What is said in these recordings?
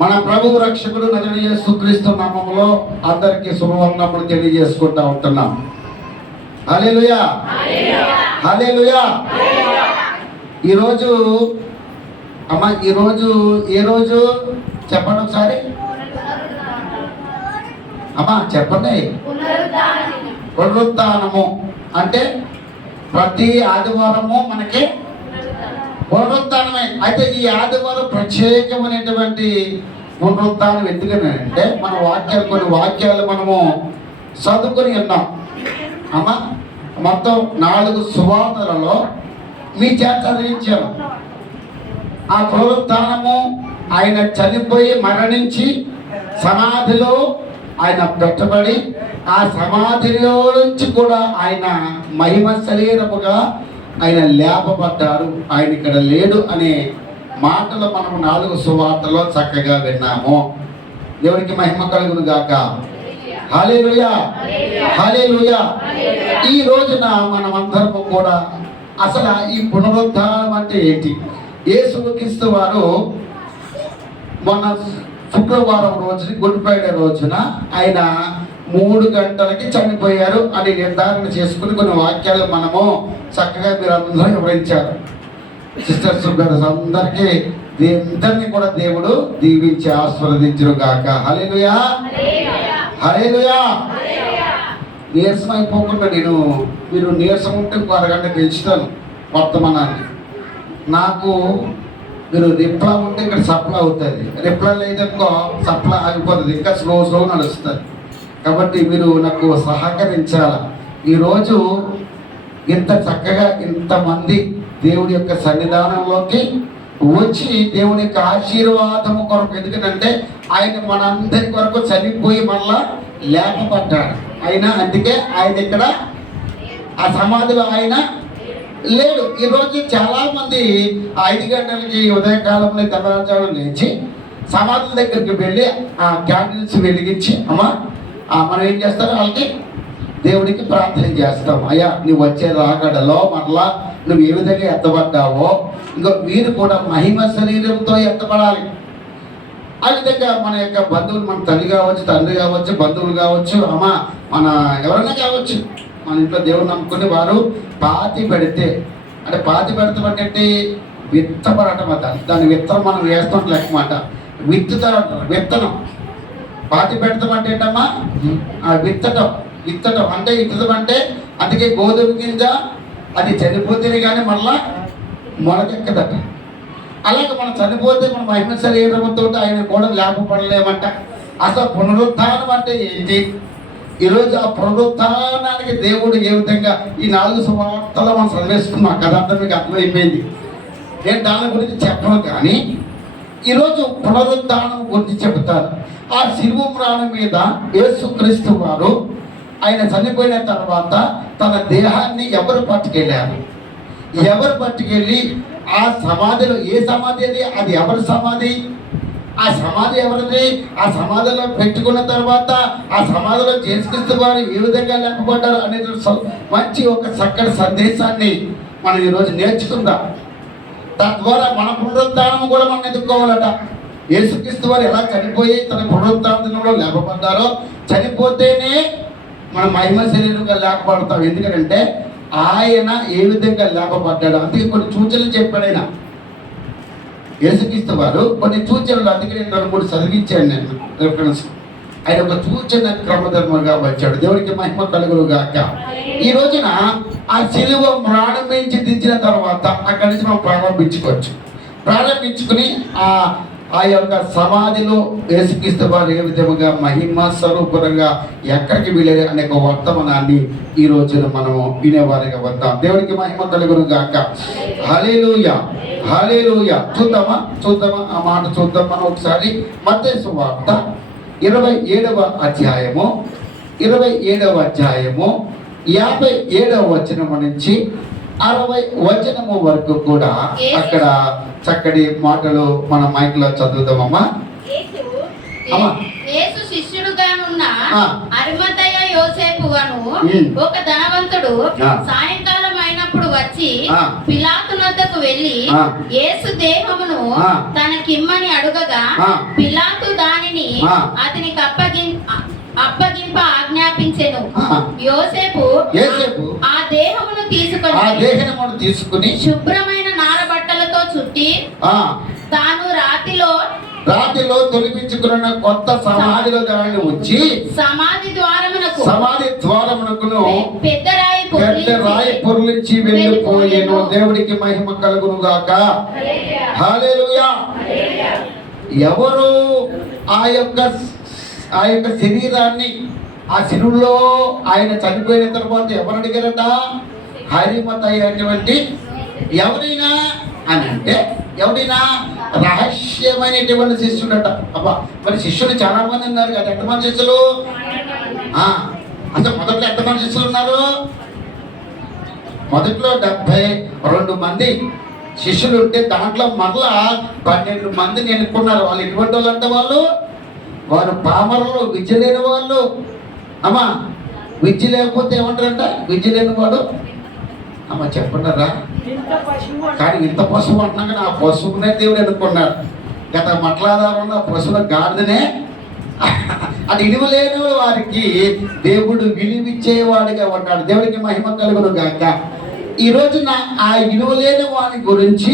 మన ప్రభు రక్షకుడు నజరేయుడైన యేసుక్రీస్తు నామములో అందరికీ శుభవందనములు తెలియజేసుకుంటా ఉంటున్నాం. హల్లెలూయా, హల్లెలూయా. ఈరోజు అమ్మ, ఈరోజు ఏ రోజు చెప్పండి ఒకసారి అమ్మా, చెప్పండి. పునరుత్థానము అంటే ప్రతి ఆదివారము మనకి పునరుత్థానమే. అయితే ఈ ఆదివారం ప్రత్యేకమైనటువంటి పునరుత్థానం ఎందుకనంటే మన వాక్యాలు, కొన్ని వాక్యాలు మనము చదువుకొని ఉన్నాం అమ్మా. మొత్తం 4 సువార్తలలో మీ చేత చదివించాము. ఆ పునరుత్థానము, ఆయన చనిపోయి మరణించి సమాధిలో ఆయన పెట్టబడి, ఆ సమాధిలో నుంచి కూడా ఆయన మహిమ శరీరముగా ఆయన లేపబడ్డారు, ఆయన ఇక్కడ లేడు అనే మాటలు మనం 4 సువార్తలో చక్కగా విన్నాము. దేవునికి మహిమ కలుగును గాక. హల్లెలూయా, హల్లెలూయా. ఈ రోజున మనమందరము కూడా అసలు ఈ పునరుద్ధానం అంటే ఏంటి? యేసుక్రీస్తు వారు మొన్న శుక్రవారం రోజున, గుడ్ ఫ్రైడే రోజున ఆయన 3 గంటలకి చనిపోయారు అని నిర్ధారణ చేసుకుని కొన్ని వాక్యాలు మనము చక్కగా మీరు అందరూ వివరించారు. సిస్టర్స్ బ్రదర్స్ అందరికీ అందరినీ కూడా దేవుడు దీవించి ఆశీర్వదించును గాక. హల్లెలూయా, హల్లెలూయా. నీరసం అయిపోకుండా మీరు నీరసం ఉంటే ఇంకో అరగంట పెంచుతాను వర్తమానాన్ని. నాకు మీరు రిప్లా ఉంటే ఇక్కడ సప్లా అవుతుంది, రిప్లా లేదనుకో సప్లా ఆగిపోతుంది, ఇంకా స్లో నడుస్తుంది. కాబట్టి మీరు నాకు సహకరించాల. ఈరోజు ఇంత చక్కగా ఇంతమంది దేవుడి యొక్క సన్నిధానంలోకి వచ్చి దేవుని యొక్క ఆశీర్వాదము కొరకు, ఎందుకంటే ఆయన మనందరి కొరకు చనిపోయి మళ్ళా లేపబడ్డాడు. ఆయన అందుకే ఆయన ఇక్కడ ఆ సమాధిలో ఆయన లేడు. ఈరోజు చాలా మంది 5 గంటలకి ఉదయకాలంలో తెల్లవారుజామున లేచి సమాధుల దగ్గరికి వెళ్ళి ఆ క్యాండిల్స్ వెలిగించి అమ్మా మనం ఏం చేస్తారో వాళ్ళకి దేవుడికి ప్రార్థన చేస్తాం. అయ్యా, నువ్వు వచ్చే రాకడలో మరలా నువ్వు ఏ విధంగా ఎత్తబడ్డావో ఇంకా వీరు కూడా మహిమ శరీరంతో ఎత్తబడాలి. ఆ విధంగా మన యొక్క బంధువులు, మన తల్లి కావచ్చు, తండ్రి కావచ్చు, బంధువులు కావచ్చు, అమ్మ మన ఎవరైనా కావచ్చు, మన ఇంట్లో దేవుడు నమ్ముకుని వారు పాతి పెడితే, అంటే పాతి పెడతామంటే విత్తపడటం అంట. దాని విత్తనం మనం వేస్తాం లెక్కమాట, విత్తనం. పాతి పెడతామంటే ఏంటమ్మా? విత్తటం అంటే విత్తడం అంటే అందుకే గోధుమ గింజ అది చనిపోతేనే కానీ మళ్ళా మొలకెక్కదట. అలాగే మనం చనిపోతే మన మహిమ శరీరంతో ఆయన కూడా లేపబడలేమంట. అసలు పునరుత్థానం అంటే ఏంటి? ఈరోజు ఆ పునరుత్థానానికి దేవుడు ఏ విధంగా ఈ 4 సువార్తలు మనం చదివేసుకున్నాం కదా, అంతా మీకు అర్థమైపోయింది. నేను దాని గురించి చెప్పను, కానీ ఈరోజు పునరుత్థానం గురించి చెబుతాను. ఆ శిలువ మ్రాణం మీద యేసుక్రీస్తు వారు ఆయన చనిపోయిన తర్వాత తన దేహాన్ని ఎవరు పట్టుకెళ్ళారు? ఎవరు పట్టుకెళ్ళి ఆ సమాధిలో, ఏ సమాధి అది? అది ఎవరి సమాధి? ఆ సమాధి ఎవరిది? ఆ సమాధిలో పెట్టుకున్న తర్వాత ఆ సమాధిలో యేసుక్రీస్తు వారు ఏ విధంగా లేపబడ్డారు అనేది మంచి ఒక చక్కటి సందేశాన్ని మనం ఈరోజు నేర్చుకుందాం. తద్వారా మన పునరుత్థానం కూడా మనం ఎదుర్కోవాలట. యేసుక్రీస్తు వారు ఎలా చనిపోయి తన పునరుత్థానంలో లేపబడ్డారో, చనిపోతేనే మన మహిమ శరీరంగా లేపబడతాం. ఎందుకంటే ఆయన ఏ విధంగా లేపబడ్డాడు. అందుకే కొన్ని సూచనలు చెప్పాడు ఆయన, యేసుక్రీస్తు వారు కొన్ని సూచనలు. అందుకే నేను 2-3 చదివించాను నేను రిఫరెన్స్. ఆయన ఒక సూచన క్రమధర్మంగా వచ్చాడు. దేవుడికి మహిమ కలుగును గాక. ఈ రోజున ఆ శిలువ ప్రారంభించి దించిన తర్వాత అక్కడి నుంచి మనం ప్రారంభించుకుని ఆ యొక్క సమాధిలో యేసుక్రీస్తు వారు ఏ విధముగా మహిమ స్వరూపంగా ఎక్కడికి వెళ్ళారు అనే ఒక వర్తమానాన్ని ఈ రోజున మనము వినేవారిగా వద్దాం. దేవుడికి మహిమ కలుగును గాక. హల్లెలూయా, హల్లెలూయా. చూద్దామా ఆ మాట చూద్దాం మనం ఒకసారి. మత్తయి సువార్త 27వ అధ్యాయము 57వ వచనము నుంచి 60వ వచనము వరకు కూడా అక్కడ చక్కటి మాటలు మన మైక్ లో చదువుతామమ్మా. యేసు శిష్యుడుగానున్న అరిమతయ యోసేపు ఒక ధనవంతుడు సాయంకాలం అయినప్పుడు వచ్చి పిలాతు వద్దకు వెళ్ళి ఆ. యేసు దేహమును ఆ. తనకిమ్మని అడుగగా ఆ. పిలాతు దానిని ఆ. అతనికి అప్పగింప ఆజ్ఞాపించెను. ఆ. యోసేపు యోసేపు ఆ దేహమును ఆ దేహమును తీసుకుని శుభ్రమైన నారబట్టలతో చుట్టి ఆ తాను రాతిలో తొలిపించుకున్న కొత్త సమాధిలో దానిని ఉంచి సమాధి ద్వారమునకును పెద్ద రాయి పొర్లించి వెళ్ళిపోయేను. దేవుడికి మహిమ కలుగును గాక. హల్లెలూయా. ఎవరు ఆ యొక్క శరీరాన్ని ఆ శిలువలో ఆయన చనిపోయిన తర్వాత ఎవరు అడిగారట? హరిమతయ్య అటువంటి ఎవరైనా అని అంటే ఎవరైనా రహస్యమైనటువంటి శిష్యుడట. అబ్బా, మరి శిష్యులు చాలా మంది ఉన్నారు కదా. ఎంతమంది శిష్యులు? అంటే మొదట్లో ఎంతమంది శిష్యులు ఉన్నారు? మొదట్లో 72 మంది శిష్యులు ఉంటే దాంట్లో మరలా 12 మందిని ఎన్నుకున్నారు. వాళ్ళు ఎటువంటి వాళ్ళు అంటే వారు పామరులు, విద్య లేని వాళ్ళు. అమ్మా, విద్య లేకపోతే ఏమంటారంట? విద్య లేని వాడు. అమ్మ చెప్పండిరా. కానీ ఇంత పశువు అంటున్నాక ఆ పశువునే దేవుడు ఎన్నుకున్నాడు. గత మట్లాధారంలో ఆ పశువుల గాడిదనే అది విలువలేని వారికి దేవుడు విలువిచ్చేవాడిగా ఉన్నాడు. దేవుడికి మహిమ కలుగును గాక. ఈ రోజున ఆ విలువలేని వాని గురించి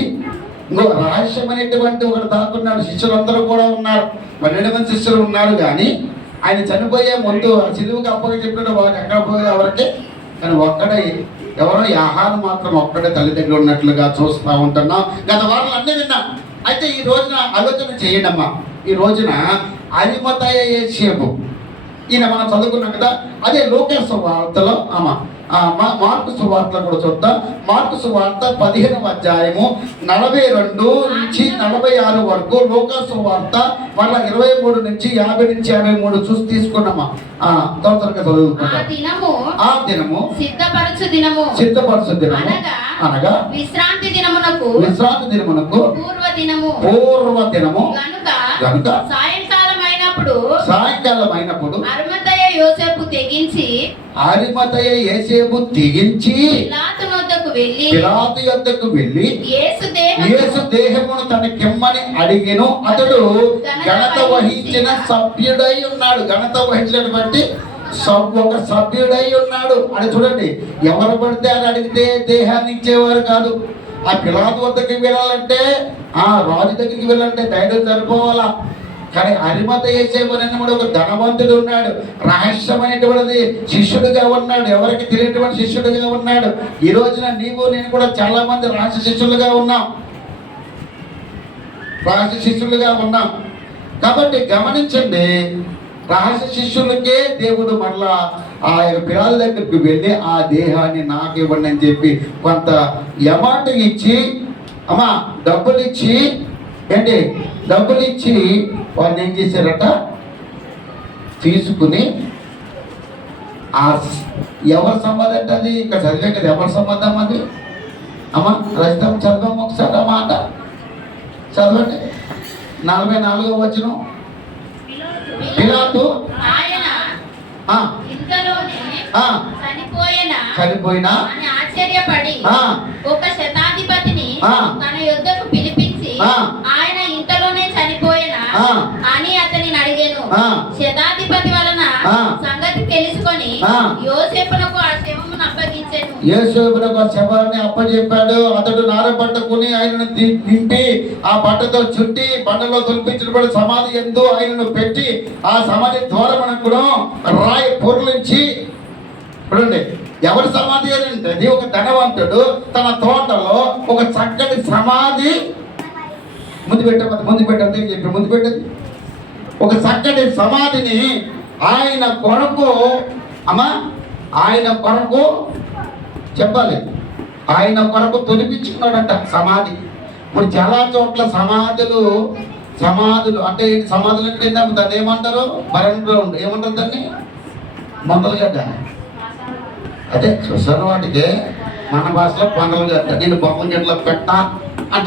ఇంకో రహస్యమైనటువంటి ఒకటి దాక్కున్నాడు. శిష్యులందరూ కూడా ఉన్నారు, 12 మంది శిష్యులు ఉన్నారు. కానీ ఆయన చనిపోయే ముందు ఆ సిలువుకి అప్పగా చెప్పిన వారు ఎక్కడ పోయే ఎవరికి, కానీ ఒక్కడే ఎవరో ఆహారం మాత్రం ఒక్కడే తల్లిదండ్రులు ఉన్నట్లుగా చూస్తూ ఉంటున్నాం. గత వారాలు అన్నీ విన్నాం. అయితే ఈ రోజున ఆలోచన చేయండి అమ్మా. ఈ రోజున అరిమతయ యోసేపు ఈయన మనం చదువుకున్నాం కదా. అదే లూకా సువార్తలో మార్కు సువార్తలో కూడా చూద్దాం. మార్కు సువార్త 15వ అధ్యాయము 42 నుంచి 46 వరకు, లూకా సువార్త మళ్ళీ 23 నుంచి 50 నుంచి 53 చూసి తీసుకున్నామా. త్వరగా చదువుకుంటాం. ఆ దినము సిద్ధపరచు దినము అనగా విశ్రాంతి దినమునకు పూర్వ దినము గనుక సాయంకాలం అయినప్పుడు అరిమతయ యోసేపు తెగించి పిలాతు యొద్దకు వెళ్ళి యేసు దేహమును తనకిమ్మని అడిగెను. అతడు ఘనత వహించిన సభ్యుడై ఉన్నాడు. ఘనత వహించినటువంటి ఒక సభ్యుడై ఉన్నాడు అని చూడండి. ఎవరు పడితే అని అడిగితే దేహాన్ని ఇచ్చేవారు కాదు. ఆ పిలాతు వద్దకి వెళ్ళాలంటే, ఆ రాజు దగ్గరికి వెళ్ళాలంటే ధైర్యం సరిపోవాలా. కానీ అరిమతయ యోసేపు కూడా ఒక ధనవంతుడు ఉన్నాడు. రహస్యమైనటువంటిది శిష్యుడిగా ఉన్నాడు. ఎవరికి తెలియనటువంటి శిష్యుడిగా ఉన్నాడు. ఈ రోజున నీవు నేను కూడా చాలా మంది రహస్య శిష్యులుగా ఉన్నాం. కాబట్టి గమనించండి, రహస్య శిష్యులకే దేవుడు మరలా ఆ పిల్లల దగ్గరికి వెళ్ళి ఆ దేహాన్ని నాకు ఇవ్వండి అని చెప్పి కొంత అమౌంట్ ఇచ్చి, అమ్మా డబ్బులు ఇచ్చి వాడిని ఏం చేశారట? తీసుకుని ఎవరి సంబంధం అంటే అది ఇక్కడ చదివే కదా. ఎవరి సంబంధం అది? అమ్మా రజితం చదవము ఒకసారి అన్నమాట. చదవండి. 44వ వచనం. పిలాతు చనిపోయినా ఆశ్చర్యపడి ఒక శతాధిపతిని తన యొద్దకు పిలిపించి ఆయన ఇంతలోనే చనిపోయినా అని అతనిని అడిగాను. శతాధిపతి వలన సంగతి తెలుసుకొని యోసేపునకు ఆ శవమును అప్పగించాను. యోసేపునకు ఆ శవాన్ని అప్పచెప్పాడు. అతడు నార పట్టుకుని ఆయనను దింపి ఆ బట్టతో చుట్టి బండలో తొలిపించబడి సమాధి యందు ఆయనను పెట్టి ఆ సమాధి ద్వారమునకును రాయి పొర్లించి. చూడండి, ఎవరి సమాధి అంటే అది ఒక ధనవంతుడు తన తోటలో ఒక చక్కటి సమాధి ముందు పెట్టండి చెప్పి ముందు పెట్టేది ఒక చక్కటి సమాధిని ఆయన కొరకు చెప్పాలి. ఆయన కొరకు తొలిపించుకున్నాడంట సమాధి. ఇప్పుడు చాలా చోట్ల సమాధులు అంటే సమాధులు అంటే దాన్ని ఏమంటారు? బరన్ గ్రౌండ్ ఏమంటారు దాన్ని? మందలగడ్డ. అదే చూసాను వాటికి మన భాషలో బందలగడ్డ. నేను బొమ్మల గడ్డలో పెట్టా అంట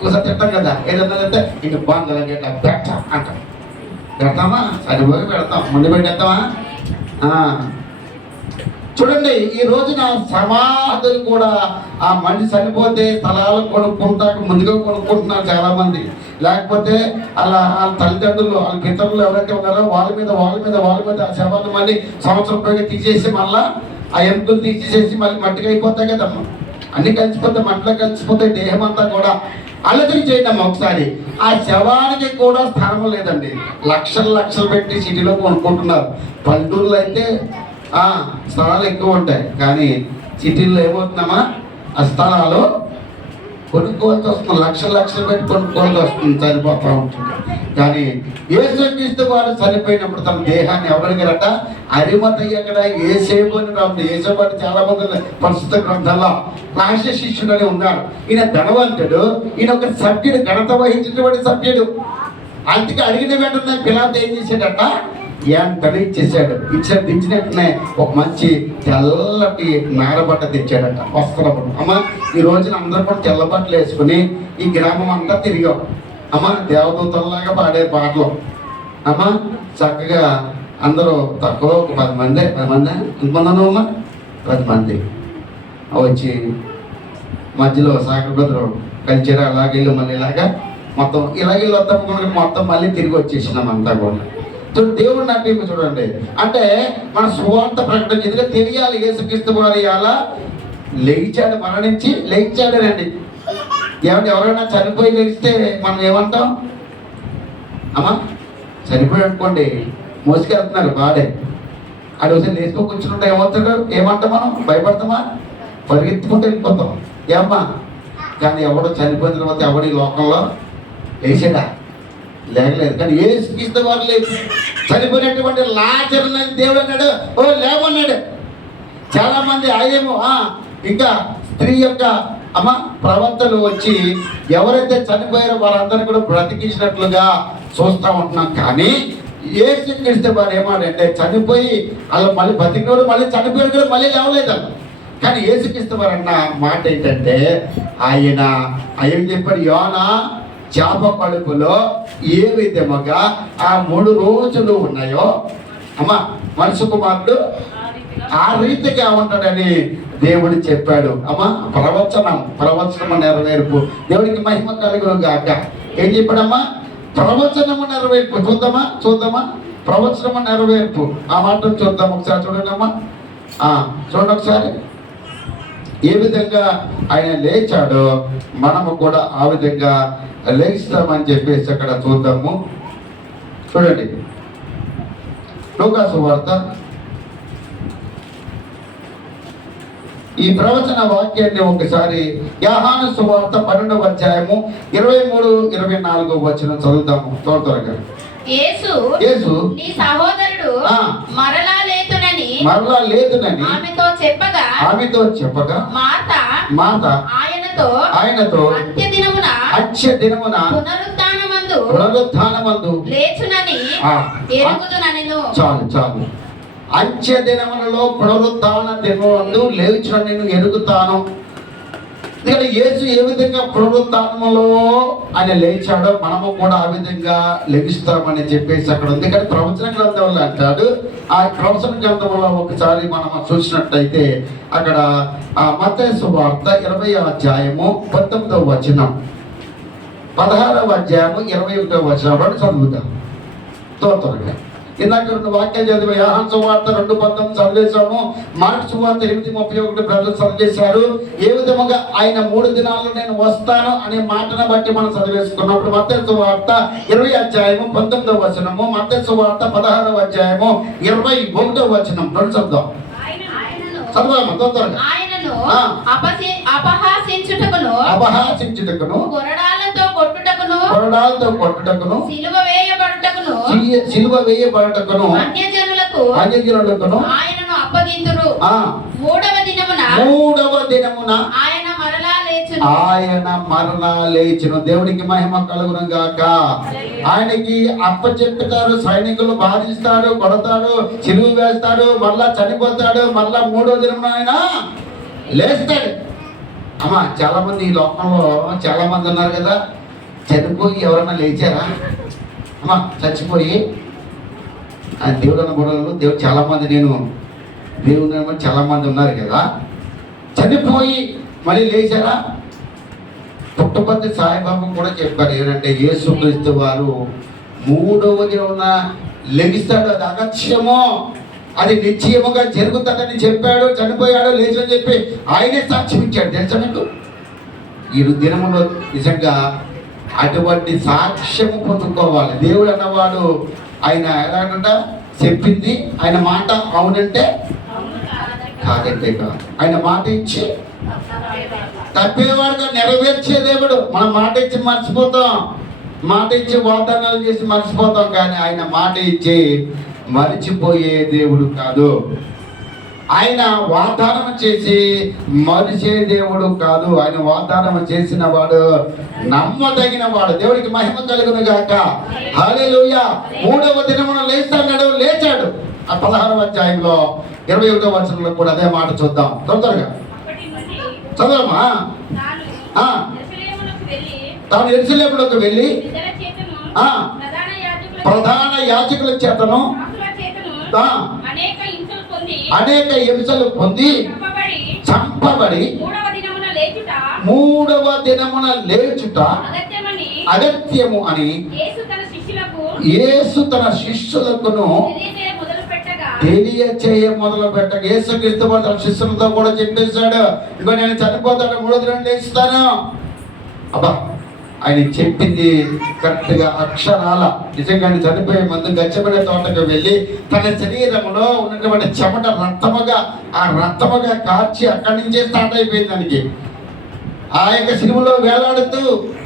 ఒకసారి తింటాం కదా. ఏదన్నా అంటే ఇంక బందలగడ్డ పెట్ట అంట. పెడతామా? సరిపోయి పెడతాం. ముందు పెట్టేద్దామా? చూడండి, ఈ రోజున సమాధులు కూడా ఆ మనిషి చనిపోతే స్థలాలు కొనుక్కుంటాక ముందుగా కొనుక్కుంటున్నారు చాలా మంది. లేకపోతే అలా వాళ్ళ తల్లిదండ్రులు వాళ్ళ పితరులు ఎవరైతే ఉన్నారో వాళ్ళ మీద ఆ శవాన్ని మళ్ళీ సంవత్సరం పైగా తీసేసి మళ్ళా ఆ ఎముకలు తీసేసి మళ్ళీ మట్టిగా అయిపోతాయి కదమ్మా. అన్ని కలిసిపోతే మట్టిలో కలిసిపోతే దేహం అంతా కూడా అలజడి చేయడం. ఒకసారి ఆ శవానికి కూడా స్థానం లేదండి. లక్షలు పెట్టి సిటీలో కొనుక్కుంటున్నారు. పల్లెటూరులో అయితే స్థలాలు ఎక్కువ ఉంటాయి, కానీ సిటీల్లో ఏమవుతున్నామా ఆ స్థలాలు కొనుక్కోవాల్సి వస్తుంది. లక్షలు పెట్టి కొనుక్కోవాల్సి వస్తుంది, చనిపోతూ ఉంటుంది. కానీ యేసుక్రీస్తు వారు చనిపోయినప్పుడు తన దేహాన్ని ఎవరికరట అరిమతయ్య అక్కడ ఏసేపు అని రాదు. ఏసేపు అంటే చాలా మంది పరిశుద్ధ గ్రంథాల్లో రాష్ట్ర శిష్యుడు అని ఉన్నారు. ఈయన ధనవంతుడు, ఈయన ఒక సభ్యుడు, ఘనత వహించినటువంటి సభ్యుడు. అందుకే అడిగిన వెంటనే పిలాతు ఏం చేశాడట, ఎంతనే ఇచ్చేసాడు. దించినట్టునే ఒక మంచి తెల్లటి నారబట్ట తెచ్చాడట, వస్త్రము. అమ్మ, ఈ రోజున అందరూ కూడా తెల్లబట్టలు వేసుకుని ఈ గ్రామం అంతా తిరిగాం. అమ్మ, దేవదూతల్లాగా పాడే పాటలు. అమ్మ, చక్కగా అందరూ తక్కువ ఒక 10 మంది ఎంతమంది అమ్మ 10 మంది వచ్చి మధ్యలో సాగర్ బదులు కల్చర్ అలాగే మళ్ళీ ఇలాగా మొత్తం ఇలాగే మొత్తం మళ్ళీ తిరిగి వచ్చేసినాం అంతా కూడా. దేవుడు నాకు చూడండి, అంటే మన సువార్త ప్రకటన ఎదుగా తెలియాలి. యేసుక్రీస్తు వారు అలా లేచాడు, మరణించి లేచాడనండి. ఎవరైనా చనిపోయి లేస్తే మనం ఏమంటాం? అమ్మా, చనిపోయి అనుకోండి, మోసుకెళ్తున్నారు బాడే, అది ఒకసారి లేచుకో కూర్చుంటే ఏమవుతాడు? ఏమంటాం మనం? భయపడతామా? పరిగెత్తుకుంటూ వెళ్ళిపోతాం. ఏమ్మా, కానీ ఎవడో చనిపోయిన తర్వాత ఎవడి లోకంలో లేచాడా? లేకలేదు. కానీ యేసుక్రీస్తు వారు లేదు. చనిపోయినటువంటి లాజరుని దేవుడు అన్నాడు, ఓ లేవన్నాడు. చాలా మంది అయ్యేమో ఇంకా స్త్రీ యొక్క ప్రవర్తలు వచ్చి ఎవరైతే చనిపోయారో వారందరినీ కూడా బ్రతికించినట్లుగా చూస్తూ ఉంటున్నాం. కానీ యేసుక్రీస్తు వారు ఏమాడంటే చనిపోయి అలా మళ్ళీ బతికినోడు మళ్ళీ చనిపోయాడు కూడా మళ్ళీ లేవలేదు అలా. కానీ యేసుక్రీస్తు వారు అన్న మాట ఏంటంటే ఆయన చెప్పాడు, యోనా చేప కడుపులో ఏ విధముగా ఆ 3 రోజులు ఉన్నాయో మనుషు కుమారుడు ఆ రీతిగా ఉంటాడని దేవుడు చెప్పాడు. ప్రవచనము నెరవేర్పు. దేవుడికి మహిమ కలుగును గాక. ఏం చెప్పాడమ్మా? ప్రవచనము నెరవేర్పు. చూద్దామా ప్రవచనము నెరవేర్పు. ఆ మాట చూద్దాం ఒకసారి. చూడండి అమ్మా, చూడండి ఒకసారి. ఏ విధంగా ఆయన లేచాడో మనము కూడా ఆ విధంగా లేస్తామని చెప్పేసి అక్కడ చూద్దాము. చూడండి, లూకా సువార్త ఈ ప్రవచన వాక్యాన్ని ఒకసారి యోహాను సువార్త 12వ అధ్యాయము 23-24 వచనం చదువుతాము త్వరగా. యేసు నీ సహోదరుడు మరలా లేతునని ఆమెతో చెప్పగా మార్త ఆయనతో అంత్య దినమున పునరుత్థానమందు లేచునని ఎరుగుదుననెను. చాలు. అంత్య దినములలో పునరుత్థాన దినమందు లేచునని నేను ఎరుగుతాను. ఎందుకంటే యేసు ఏ విధంగా పునరుత్థానములో ఆయన లేచాడో మనము కూడా ఆ విధంగా లెగిస్తామని చెప్పేసి అక్కడ ఉంది. కానీ ప్రవచన గ్రంథంలో అంటాడు. ఆ ప్రవచన గ్రంథంలో ఒకసారి మనం చూసినట్టయితే అక్కడ మత్తయి సువార్త 20వ అధ్యాయము 19వ వచనం, 16వ అధ్యాయము 21వ వచనం చదువుతాం త్వరగా. ఇందాక 2 వాక్యాలు చదివా. యోహాను సువార్త 2:19 చదివేశాము. మార్కు సువార్త 8:31 ప్రజలు చదివేశారు. ఏ విధముగా ఆయన 3 దినాల్లో నేను వస్తాను అనే మాటను బట్టి మనం చదివేసుకున్నప్పుడు మత్తయి సువార్త 20వ అధ్యాయము 19వ వచనము, మత్తయి సువార్త 16వ అధ్యాయము 21వ వచనం రెండు చదువుదాం. అపహాసించుటకును కొరడాలతో కొట్టుటకును సిలువ వేయబడుటకును అన్యజనులకు ఆయనను అప్పగింతురు. 3వ దినమున ఆయన మరలా లేచును. దేవునికి మహిమ కలుగును గాక. ఆయనకి అప్పచెప్పుతారు, సైనికులు బాధిస్తాడు, కొడతాడు, సిలువ వేస్తాడు, మళ్ళా చనిపోతాడు, మళ్ళా 3వ దినమున ఆయన లేస్తాడు. చాలా మంది ఈ లోకంలో చాలా మంది ఉన్నారు కదా, చనిపోయి ఎవరన్నా లేచారా? చచ్చిపోయి దేవుడు అన్న గొడవలు దేవుడు చాలా మంది నేను దేవుని నమ్మని చాలా మంది ఉన్నారు కదా. చనిపోయి మళ్ళీ లేచారా? పుట్టపర్తి సాయిబాబా కూడా చెప్పారు ఏంటంటే యేసుక్రీస్తు వారు 3వ దినమున లెగిస్తాడు. అది అగత్యమో, అది నిశ్చయముగా జరుగుతుందని చెప్పాడు. చనిపోయాడు, లేచని చెప్పి ఆయనే సాక్ష్యం ఇచ్చాడు. తెలుసా మీకు? ఈ దినములో నిజంగా అటువంటి సాక్ష్యము పొందుకోవాలి. దేవుడు అన్నవాడు ఆయన ఎలాగంట చెప్పింది, ఆయన మాట అవునంటే కాదంటే కాదు. ఆయన మాట ఇచ్చి తప్పేవాడుగా నెరవేర్చే దేవుడు. మనం మాట ఇచ్చి మర్చిపోతాం, మాట ఇచ్చి వాగ్దానాలు చేసి మర్చిపోతాం, కానీ ఆయన మాట ఇచ్చి మరిచిపోయే దేవుడు కాదు. ఆయన వాగ్దానం చేసి మరిచే దేవుడు కాదు. ఆయన వాగ్దానం చేసిన వాడు నమ్మదగిన వాడు. దేవుడికి మహిమ కలుగును గాక. హల్లెలూయా. 3వ దినమున లేస్తాడు, లేచాడు. ఆ 16వ అధ్యాయంలో 21వ వచనంలో కూడా అదే మాట చూద్దాం. తొందరగా చదవమా. తాను యెరూషలేములోకి వెళ్ళి ప్రధాన యాజకుల చేతను అనేక హింసలు పొంది చంపబడి 3వ దినమున లేచుట అగత్యము అని యేసు తన శిష్యులకును తెలియచేయ మొదలు పెట్టక యేసుక్రీస్తు తన శిష్యులతో కూడా చెప్పేశాడు, ఇగో నేను చనిపోతాను, 3వ దినం లేస్తాను. అబ్బా, ఆయన చెప్పింది కరెక్ట్గా అక్షరాల నిజంగా చనిపోయే ముందు గచ్చబడే తోటకు వెళ్ళి తన శరీరంలో ఉన్నటువంటి చెమట రక్తముగా కార్చి అక్కడి నుంచే స్టార్ట్ అయిపోయింది దానికి. ఆ యొక్క సిలువలో వేలాడుతూ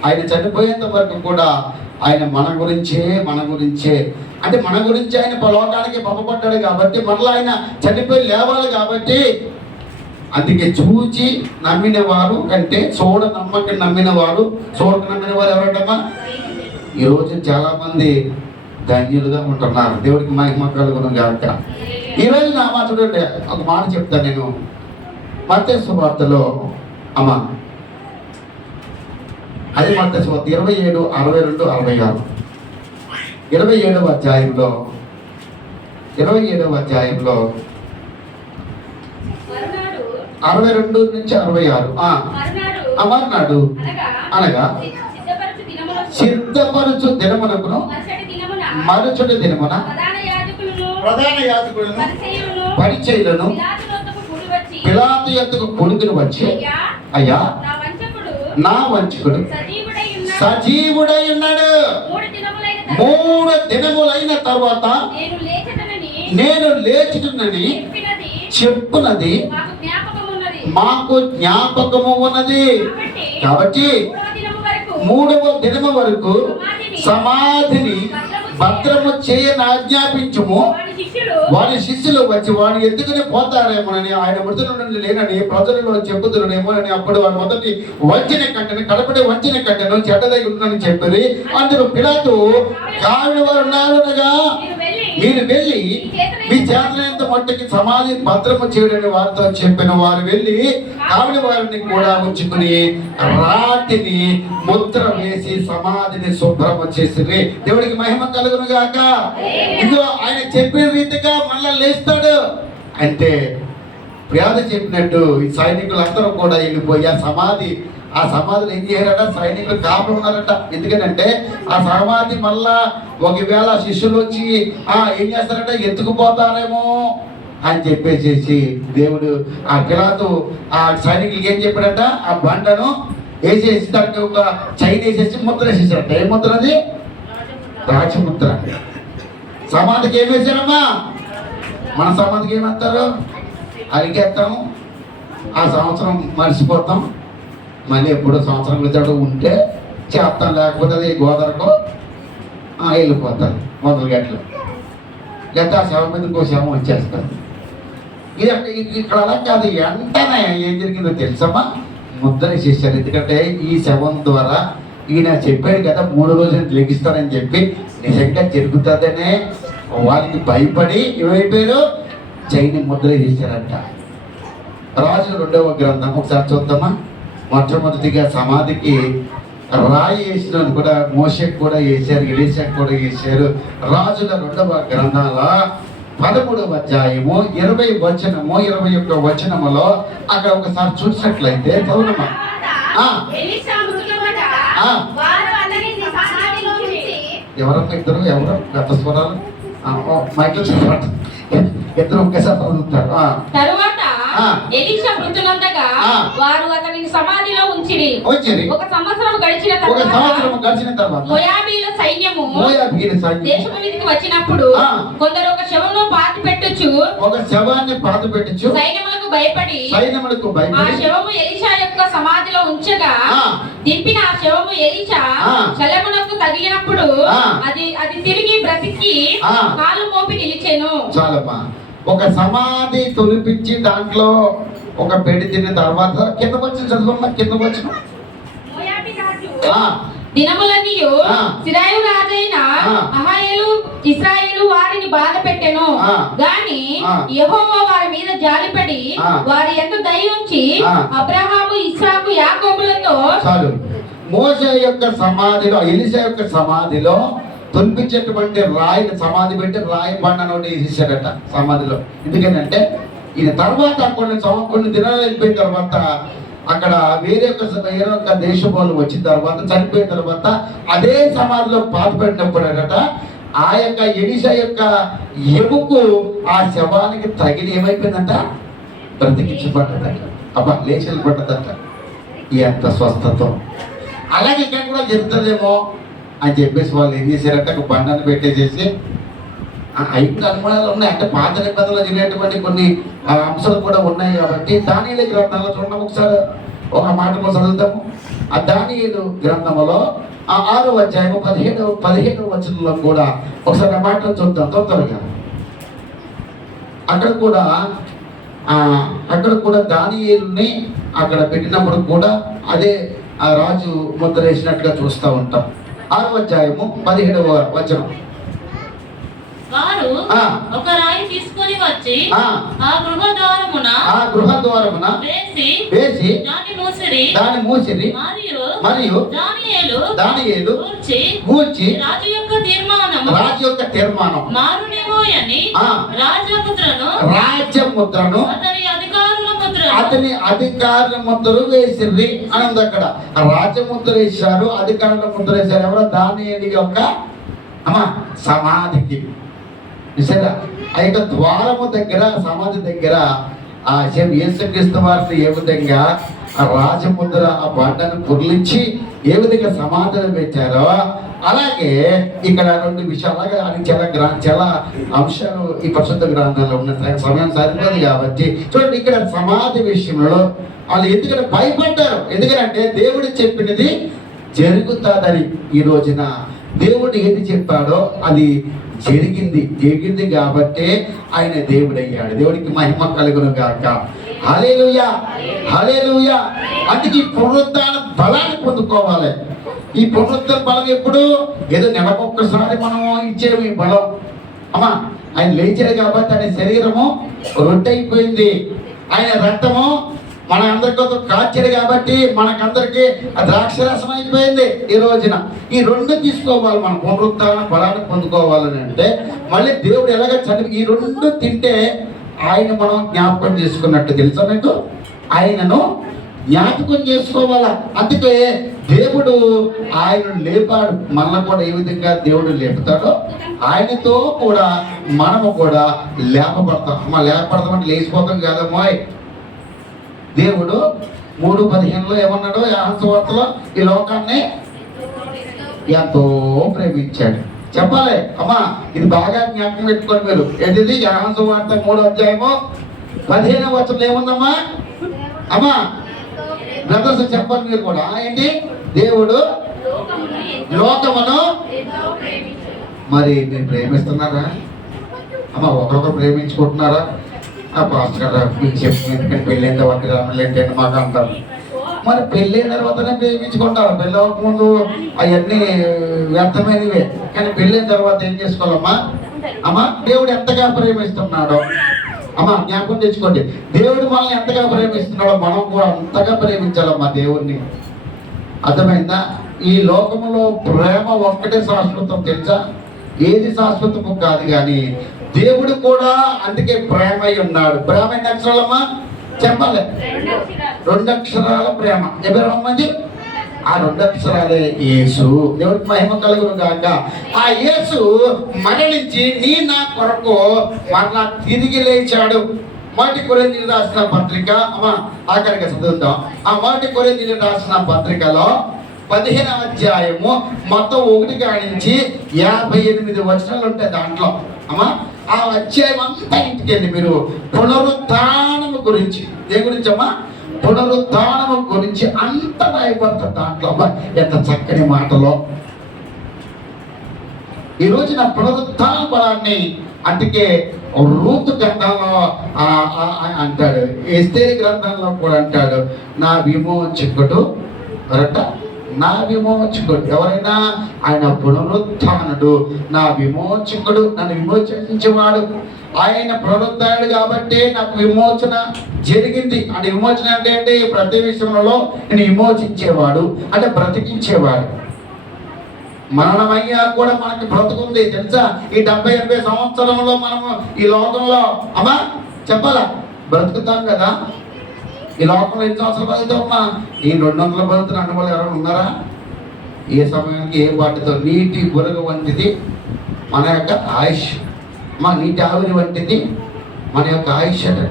ఆయన చనిపోయేంత వరకు కూడా ఆయన మన గురించే అంటే మన గురించి ఆయన లోకానికి పంపబడ్డాడు కాబట్టి మరలా ఆయన చనిపోయి లేవాలి కాబట్టి, అందుకే చూచి నమ్మిన వారు కంటే నమ్మిన వారు ఎవరంటమ్మా? ఈరోజు చాలా మంది ధన్యులుగా ఉంటున్నారు. దేవుడికి మహిమ కలుగును గాక. ఈరోజు నా మాట చూడండి, ఒక మాట చెప్తాను నేను. మత్తయి సువార్తలో అమ్మా, అది మత్తయి సువార్త 27:62-66 27వ అధ్యాయంలో 62-66 మర్నాడు అనగా సిద్ధపరచు దినమునకును మరుసటి దినమున ప్రధాన యాజకులను పరిచయులను పిలాతు యొద్దకు కొడుకుని వచ్చి, అయ్యా నా వంచకుడు సజీవుడై ఉన్నాడు, 3 దినములైన తర్వాత నేను లేచునని చెప్పునది మాకు జ్ఞాపకము ఉన్నది. కాబట్టి 3వ దినము వరకు సమాధిని భద్రము చేయని ఆజ్ఞాపించుము. వారి శిష్యులు వచ్చి వాడిని ఎత్తుకుని పోతారేమోనని, ఆయన మృతుల నుండి లేనని ప్రజలలో చెప్పుదురునేమోనని అప్పుడు వాడు మొదటి వంచిన కంటను కడపడి వంచిన కంటను చెడ్డదై ఉందని చెప్పి అందులో పిలాతు కావిన వారు ఉన్నారనగా మీరు వెళ్ళి మీ చేతనంత మట్టుకి సమాధి భద్రము చేయడని వారితో చెప్పిన వారు వెళ్ళి కావిన వారిని కూడా ఉంచుకుని రాతిని ముద్ర వేసి సమాధిని శుభ్రము చేసి దేవుడికి మహిమ కలుగును గాక. ఇదిగో ఆయన చెప్పిన రీతిగా మళ్ళా లేస్తాడు అంటే వ్యాధ చెప్పినట్టు ఈ సైనికులందరూ కూడా వెళ్ళిపోయి ఆ సమాధిలో ఏం చేయారట? సైనికులు కాపులు ఉన్నారట. ఎందుకంటే ఆ సమాధి మళ్ళా ఒకవేళ శిష్యులు వచ్చి ఏం చేస్తారట, ఎత్తుకుపోతారేమో అని చెప్పేసి దేవుడు ఆ పిలాతు ఆ సైనికులకి ఏం చెప్పాడట? ఆ బండను వేసేసి దానికి ఒక చైన్ వేసేసి ముద్ర వేసేసారట. ఏ ముద్ర అది? రాజముద్ర. సమాధికి ఏం వేశారమ్మా? మన సమాధికి ఏమంటారు? అరిగేస్తాము, ఆ సంవత్సరం మర్చిపోతాం, మళ్ళీ ఎప్పుడో సంవత్సరం క్రితం ఉంటే చేస్తాం, లేకపోతే అది గోదరకు వెళ్ళిపోతారు మొదలు గట్లు, లేదా ఆ శవం మీద ఇంకో శవం వచ్చేస్తారు. ఇక్కడ అలా కాదు. వెంటనే ఏం జరిగిందో తెలుసమ్మా? ముద్ర చేశారు. ఎందుకంటే ఈ శవం ద్వారా ఈయన చెప్పాడు కదా 3 రోజులు లెగిస్తానని చెప్పి, నిజంగా జరుగుతుందనే వాళ్ళకి భయపడి ఏమైపోయారు? చైని ముద్ర చేశారంట. రాజు 2వ గ్రంథం ఒకసారి చూద్దామా? మొట్టమొదటిగా సమాధికి రాయి వేసినది కూడా మోషకు కూడా వేశారు, ఎలీషాకు కూడా వేశారు. రాజుల 2వ గ్రంథాల 13వ అధ్యాయము 20 వచనము 21 వచనములో అక్కడ ఒకసారి చూసినట్లయితే చదువునమ్మా. ఆ. ఎలీషా మృతులమట. ఆ. వారు అతనిని సమాధిలో ఉంచి ఎవరన్నా ఇద్దరు ఎవరు గత స్వరాలు మైకిల్ చెప్పండి. ఇద్దరు ఒకేసారి చదువుతారు. తరువాత ఆ. ఎలీషా మృతులందగా ఆ. వారు అతనిని సమాధిలో ఉంచిరి. వచ్చింది. ఒక సంవత్సరం గడిచిన ఒక సంవత్సరం తరువాత గడిచిన తర్వాత మోయాబీల సైన్యము మోయాబీయుల సైన్యం దేశము మీదకి వచ్చినప్పుడు ఆ. కొందరు ఒక శవమును పాతి పెట్టుచు ఒక శవాన్ని పాత పెట్టచ్చు సైన్యములకు భయపడి సైన్యములకు ఆ భయపడి శవము ఎలీషా యొక్క సమాధిలో ఉంచగా ఆ. దింపిన ఆ శవము ఎలీషా ఆ. శలమునకు తగిలినప్పుడు ఆ. అది తిరిగి బ్రతికి ఆ. కాలు మోపి నిలిచెను. చాలమ్మా. ఒక సమాధి తొలిపించి దాంట్లో ఒక పెడి తిన్న తర్వాత కింద వచ్చిన చదువుమ్మా, కింద వచ్చిన మోయాబీ రాజు దినములన్నీయు ఆ. సిరాయు రాజైన ఆ. అహాయేలు ఇశ్రాయేలు వారిని బాధ పెట్టెను. ఆ. గాని ఆ. యెహోవా వారి మీద జాలిపడి ఆ. వారి యందు దయ ఉంచి ఆ. అబ్రహాము ఇస్సాకు యాకోబులతో చాలు. మోసే యొక్క సమాధిలో ఎలీషా యొక్క సమాధిలో తొలిపించేటువంటి రాయిని సమాధి పెట్టి రాయి బండను వేసేసాడట సమాధిలో. ఎందుకంటే ఈయన తర్వాత కొన్ని దినాలు వెళ్ళిపోయిన తర్వాత అక్కడ వేరే ఒక దేశం వాళ్ళు వచ్చిన తర్వాత చనిపోయిన తర్వాత అదే సమాధిలో పాత పెట్టినప్పుడట ఆ యొక్క ఎలీషా యొక్క ఎముకు ఆ శవానికి తగిలి ఏమైపోయిందంట, బ్రతికించబడ్డదట. అబ్బా లేచి వెళ్ళిపడ్డదట. ఎంత స్వస్థత. అలాగే ఇక్కడ కూడా జరుగుతుందేమో అని చెప్పేసి వాళ్ళు ఏం చేశారంటే ఒక బండను పెట్టేసేసి ఐదు అనుమానాలు ఉన్నాయి. అంటే పాత నిబంధనలు జరిగినటువంటి కొన్ని అంశాలు కూడా ఉన్నాయి కాబట్టి దానియేలు గ్రంథంలో చూడండి ఒకసారి ఒక మాట చదువుతాము. ఆ దానియేలు గ్రంథంలో 6వ అధ్యాయము 17వ వచనంలో కూడా ఒకసారి ఆ మాటలు చూద్దాం తొందరగా. అక్కడ కూడా దానియేలుని అక్కడ పెట్టినప్పుడు కూడా అదే ఆ రాజు ముద్ర వేసినట్టుగా చూస్తూ ఉంటాం. 6వ అధ్యాయము 17వ వచనం. వారు ఆ. ఒక రాయి తీసుకొని వచ్చి ఆ. ఆ గృహద్వారమున వేసి దాని మూసిరి మరియు దానియేలు గూర్చి రాజు యొక్క తీర్మానం మారునేమోయని ఆ. రాజ్యముద్రను అతని అధికారుల ముద్రలు వేసిర్రి అని ఉంది అక్కడ. రాజముద్ర వేశారు, అధికారుల ముద్ర వేశారు. ఎవరో దానియేలు యొక్క సమాధికి చూసారా. ఆ యొక్క ద్వారము దగ్గర సమాధి దగ్గర ఆ యేసుక్రీస్తు వారిని ఏ విధంగా ఆ రాజముద్ర ఆ బండను కుర్లించి ఏ విధంగా సమాధిని పెట్టారో అలాగే ఇక్కడ 2 విషయాలు. అలాగే అది చాలా అంశాలు ఈ పరిశుద్ధ గ్రంథంలో ఉన్న సమయం సరిపోదు కాబట్టి చూడండి ఇక్కడ సమాధి విషయంలో వాళ్ళు ఎందుకంటే భయపడ్డారు. ఎందుకంటే దేవుడు చెప్పినది జరుగుతుందని. ఈ రోజున దేవుడు ఏది చెప్పాడో అది జరిగింది కాబట్టి ఆయన దేవుడు అయ్యాడు. దేవుడికి మహిమ కలుగును గాక. హల్లెలూయా హల్లెలూయా. అందుకే ఈ పునరుద్ధాన బలాన్ని పొందుకోవాలి. ఈ పునరుద్ధాన బలం ఎప్పుడు ఏదో నెలకొక్కసారి మనం ఇచ్చేవి ఈ బలం. ఆయన లేచాడు కాబట్టి ఆయన శరీరము రొట్టెయిపోయింది, ఆయన రక్తము మన అందరికీ కాచాడు కాబట్టి మనకందరికి ద్రాక్షరసం అయిపోయింది. ఈ రోజున ఈ 2 తీసుకోవాలి. మనం పునరుద్ధాన బలాన్ని పొందుకోవాలని అంటే మళ్ళీ దేవుడు ఎలాగ ఈ 2 తింటే ఆయన మనం జ్ఞాపకం చేసుకున్నట్టు తెలుసా మీకు. ఆయనను జ్ఞాపకం చేసుకోవాలా. అందుకే దేవుడు ఆయనను లేపాడు. మనల్ని కూడా ఏ విధంగా దేవుడు లేపుతాడో ఆయనతో కూడా మనము కూడా లేపబడతాం. లేపబడతామంటే లేచిపోతాం కాదమ్మా. దేవుడు 3:15 ఏమన్నాడు యోహాను సువార్తలో, ఈ లోకాన్ని ఎంతో ప్రేమించాడు. చెప్పాలి అమ్మా, ఇది బాగా జ్ఞాపకం పెట్టుకోండి మీరు. ఏది యోహాను సువార్త 3వ అధ్యాయము 15వ వచనం ఏముందమ్మా అమ్మా బ్రదర్స్ చెప్పండి మీరు కూడా. ఏంటి దేవుడు లోకమును మరి మీరు ప్రేమిస్తున్నారా అమ్మా? ఒకరొకరు ప్రేమించుకుంటున్నారా? పాస్టర్ గారు మీకు చెప్పిన ఎందుకంటే పెళ్ళైన తర్వాత రామలేంటే మాకు అంటారు. మరి పెళ్ళైన తర్వాతనే ప్రేమించుకుంటారు. పెళ్ళి అవ్వకముందు అవన్నీ వ్యర్థమైనవే. కానీ పెళ్ళైన తర్వాత ఏం చేసుకోవాలమ్మా అమ్మా? దేవుడు ఎంతగా ప్రేమిస్తున్నాడో జ్ఞాపకం తెచ్చుకోండి. దేవుడు మనల్ని ఎంతగా ప్రేమిస్తున్నాడో మనం కూడా అంతగా ప్రేమించాలమ్మా దేవుణ్ణి. అర్థమైందా? ఈ లోకంలో ప్రేమ ఒక్కటే శాశ్వతం తెలుసా? ఏది శాశ్వతము కాదు, కానీ దేవుడు కూడా అందుకే ప్రేమై ఉన్నాడు. ప్రేమ ఎన్ని అక్షరాలమ్మా చెప్పాలి? 2 అక్షరాల ప్రేమ. ఎవరమ్మంది? ఆ 2 అక్షరాలే యేసు. దేవుడికి మహిమ కలుగును గాక. ఆ యేసు మరణించి నీ నా కొరకు మరలా తిరిగి లేచాడు. 1 కొరింథీయులకు రాసిన పత్రిక ఆఖరిగా చదువుతాం. ఆ 1 కొరింథీయులకు రాసిన పత్రికలో 15వ అధ్యాయము మొత్తం 1 కానించి 58 వచనాలు ఉంటాయి దాంట్లో. ఆ అధ్యాయం అంతా ఇంటికి వెళ్ళి మీరు పునరుత్థానము గురించి, దేని గురించి అమ్మా? పునరుత్థానము గురించి అంత రాయబడుతుంది దాంట్లో. ఎంత చక్కని మాటలో ఈ రోజున పునరుత్థాన బలాన్ని అందుకే రూతు గ్రంథంలో అంటాడు, ఎస్తేరు గ్రంథంలో కూడా అంటాడు, నా విమోచకుడు అరట, నా విమోచకుడు. ఎవరైనా ఆయన పునరుత్థానుడు, నా విమోచకుడు, నన్ను విమోచించేవాడు. ఆయన పునరుత్థానుడు కాబట్టి నాకు విమోచన జరిగింది. అంటే విమోచన అంటే ఏంటి? ప్రతి విషయంలో నేను విమోచించేవాడు అంటే బ్రతికించేవాడు. మరణమయ్యా కూడా మనకి బ్రతుకుంది తెలుసా? ఈ 70-80 సంవత్సరంలో మనము ఈ లోకంలో చెప్పాలా బ్రతుకుతాం కదా. ఈ లోకంలో ఎన్ని సంవత్సరాలు బతుకుతామమ్మా? ఈ 200 బతుకుతున్న అన్నవాళ్ళు ఎవరైనా ఉన్నారా? ఏ సమయానికి ఏ వాటితో నీటి బురగ వంటిది మన యొక్క ఆయుష్. నీటి ఆవిరి వంటిది మన యొక్క ఆయుష్ అండి.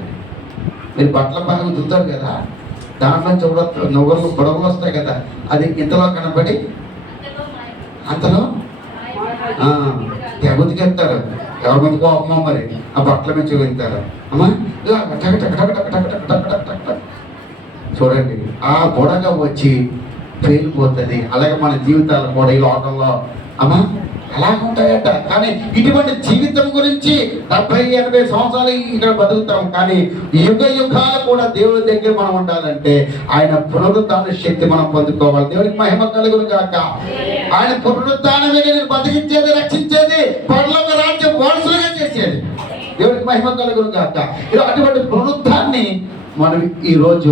మీరు బట్టల బాగా దుద్దారు కదా, దాంట్లో చూడ నువ్వులు బుడగలు వస్తాయి కదా, అది ఇంతలో కనబడి అంతలో తెగుతికెళ్తారు. ఎవరి మీద కోపమో మరి ఆ బట్టల మీద చూపిస్తారు. చూడండి, ఆ బుడగ వచ్చి పేలిపోతుంది. అలాగే మన జీవితాలు కూడా ఈ లోకంలో అలాగే ఉంటాయట. కానీ ఇటువంటి జీవితం గురించి 70-80 సంవత్సరాలు ఇక్కడ బతుకుతాం. కానీ యుగ యుగాలు కూడా దేవుడి దగ్గర మనం ఉండాలంటే ఆయన పునరుత్థాన శక్తి మనం పొందుకోవాలి. దేవుడికి మహిమ కలుగును గాక. ఆయన పునరుత్థానమే నేను బతికించేది, రక్షించేది, పరలోక రాజ్యం వారసులుగా చేసేది. దేవుడికి మహిమ కలుగును గాక. అటువంటి పునరుత్థాన్ని మనం ఈరోజు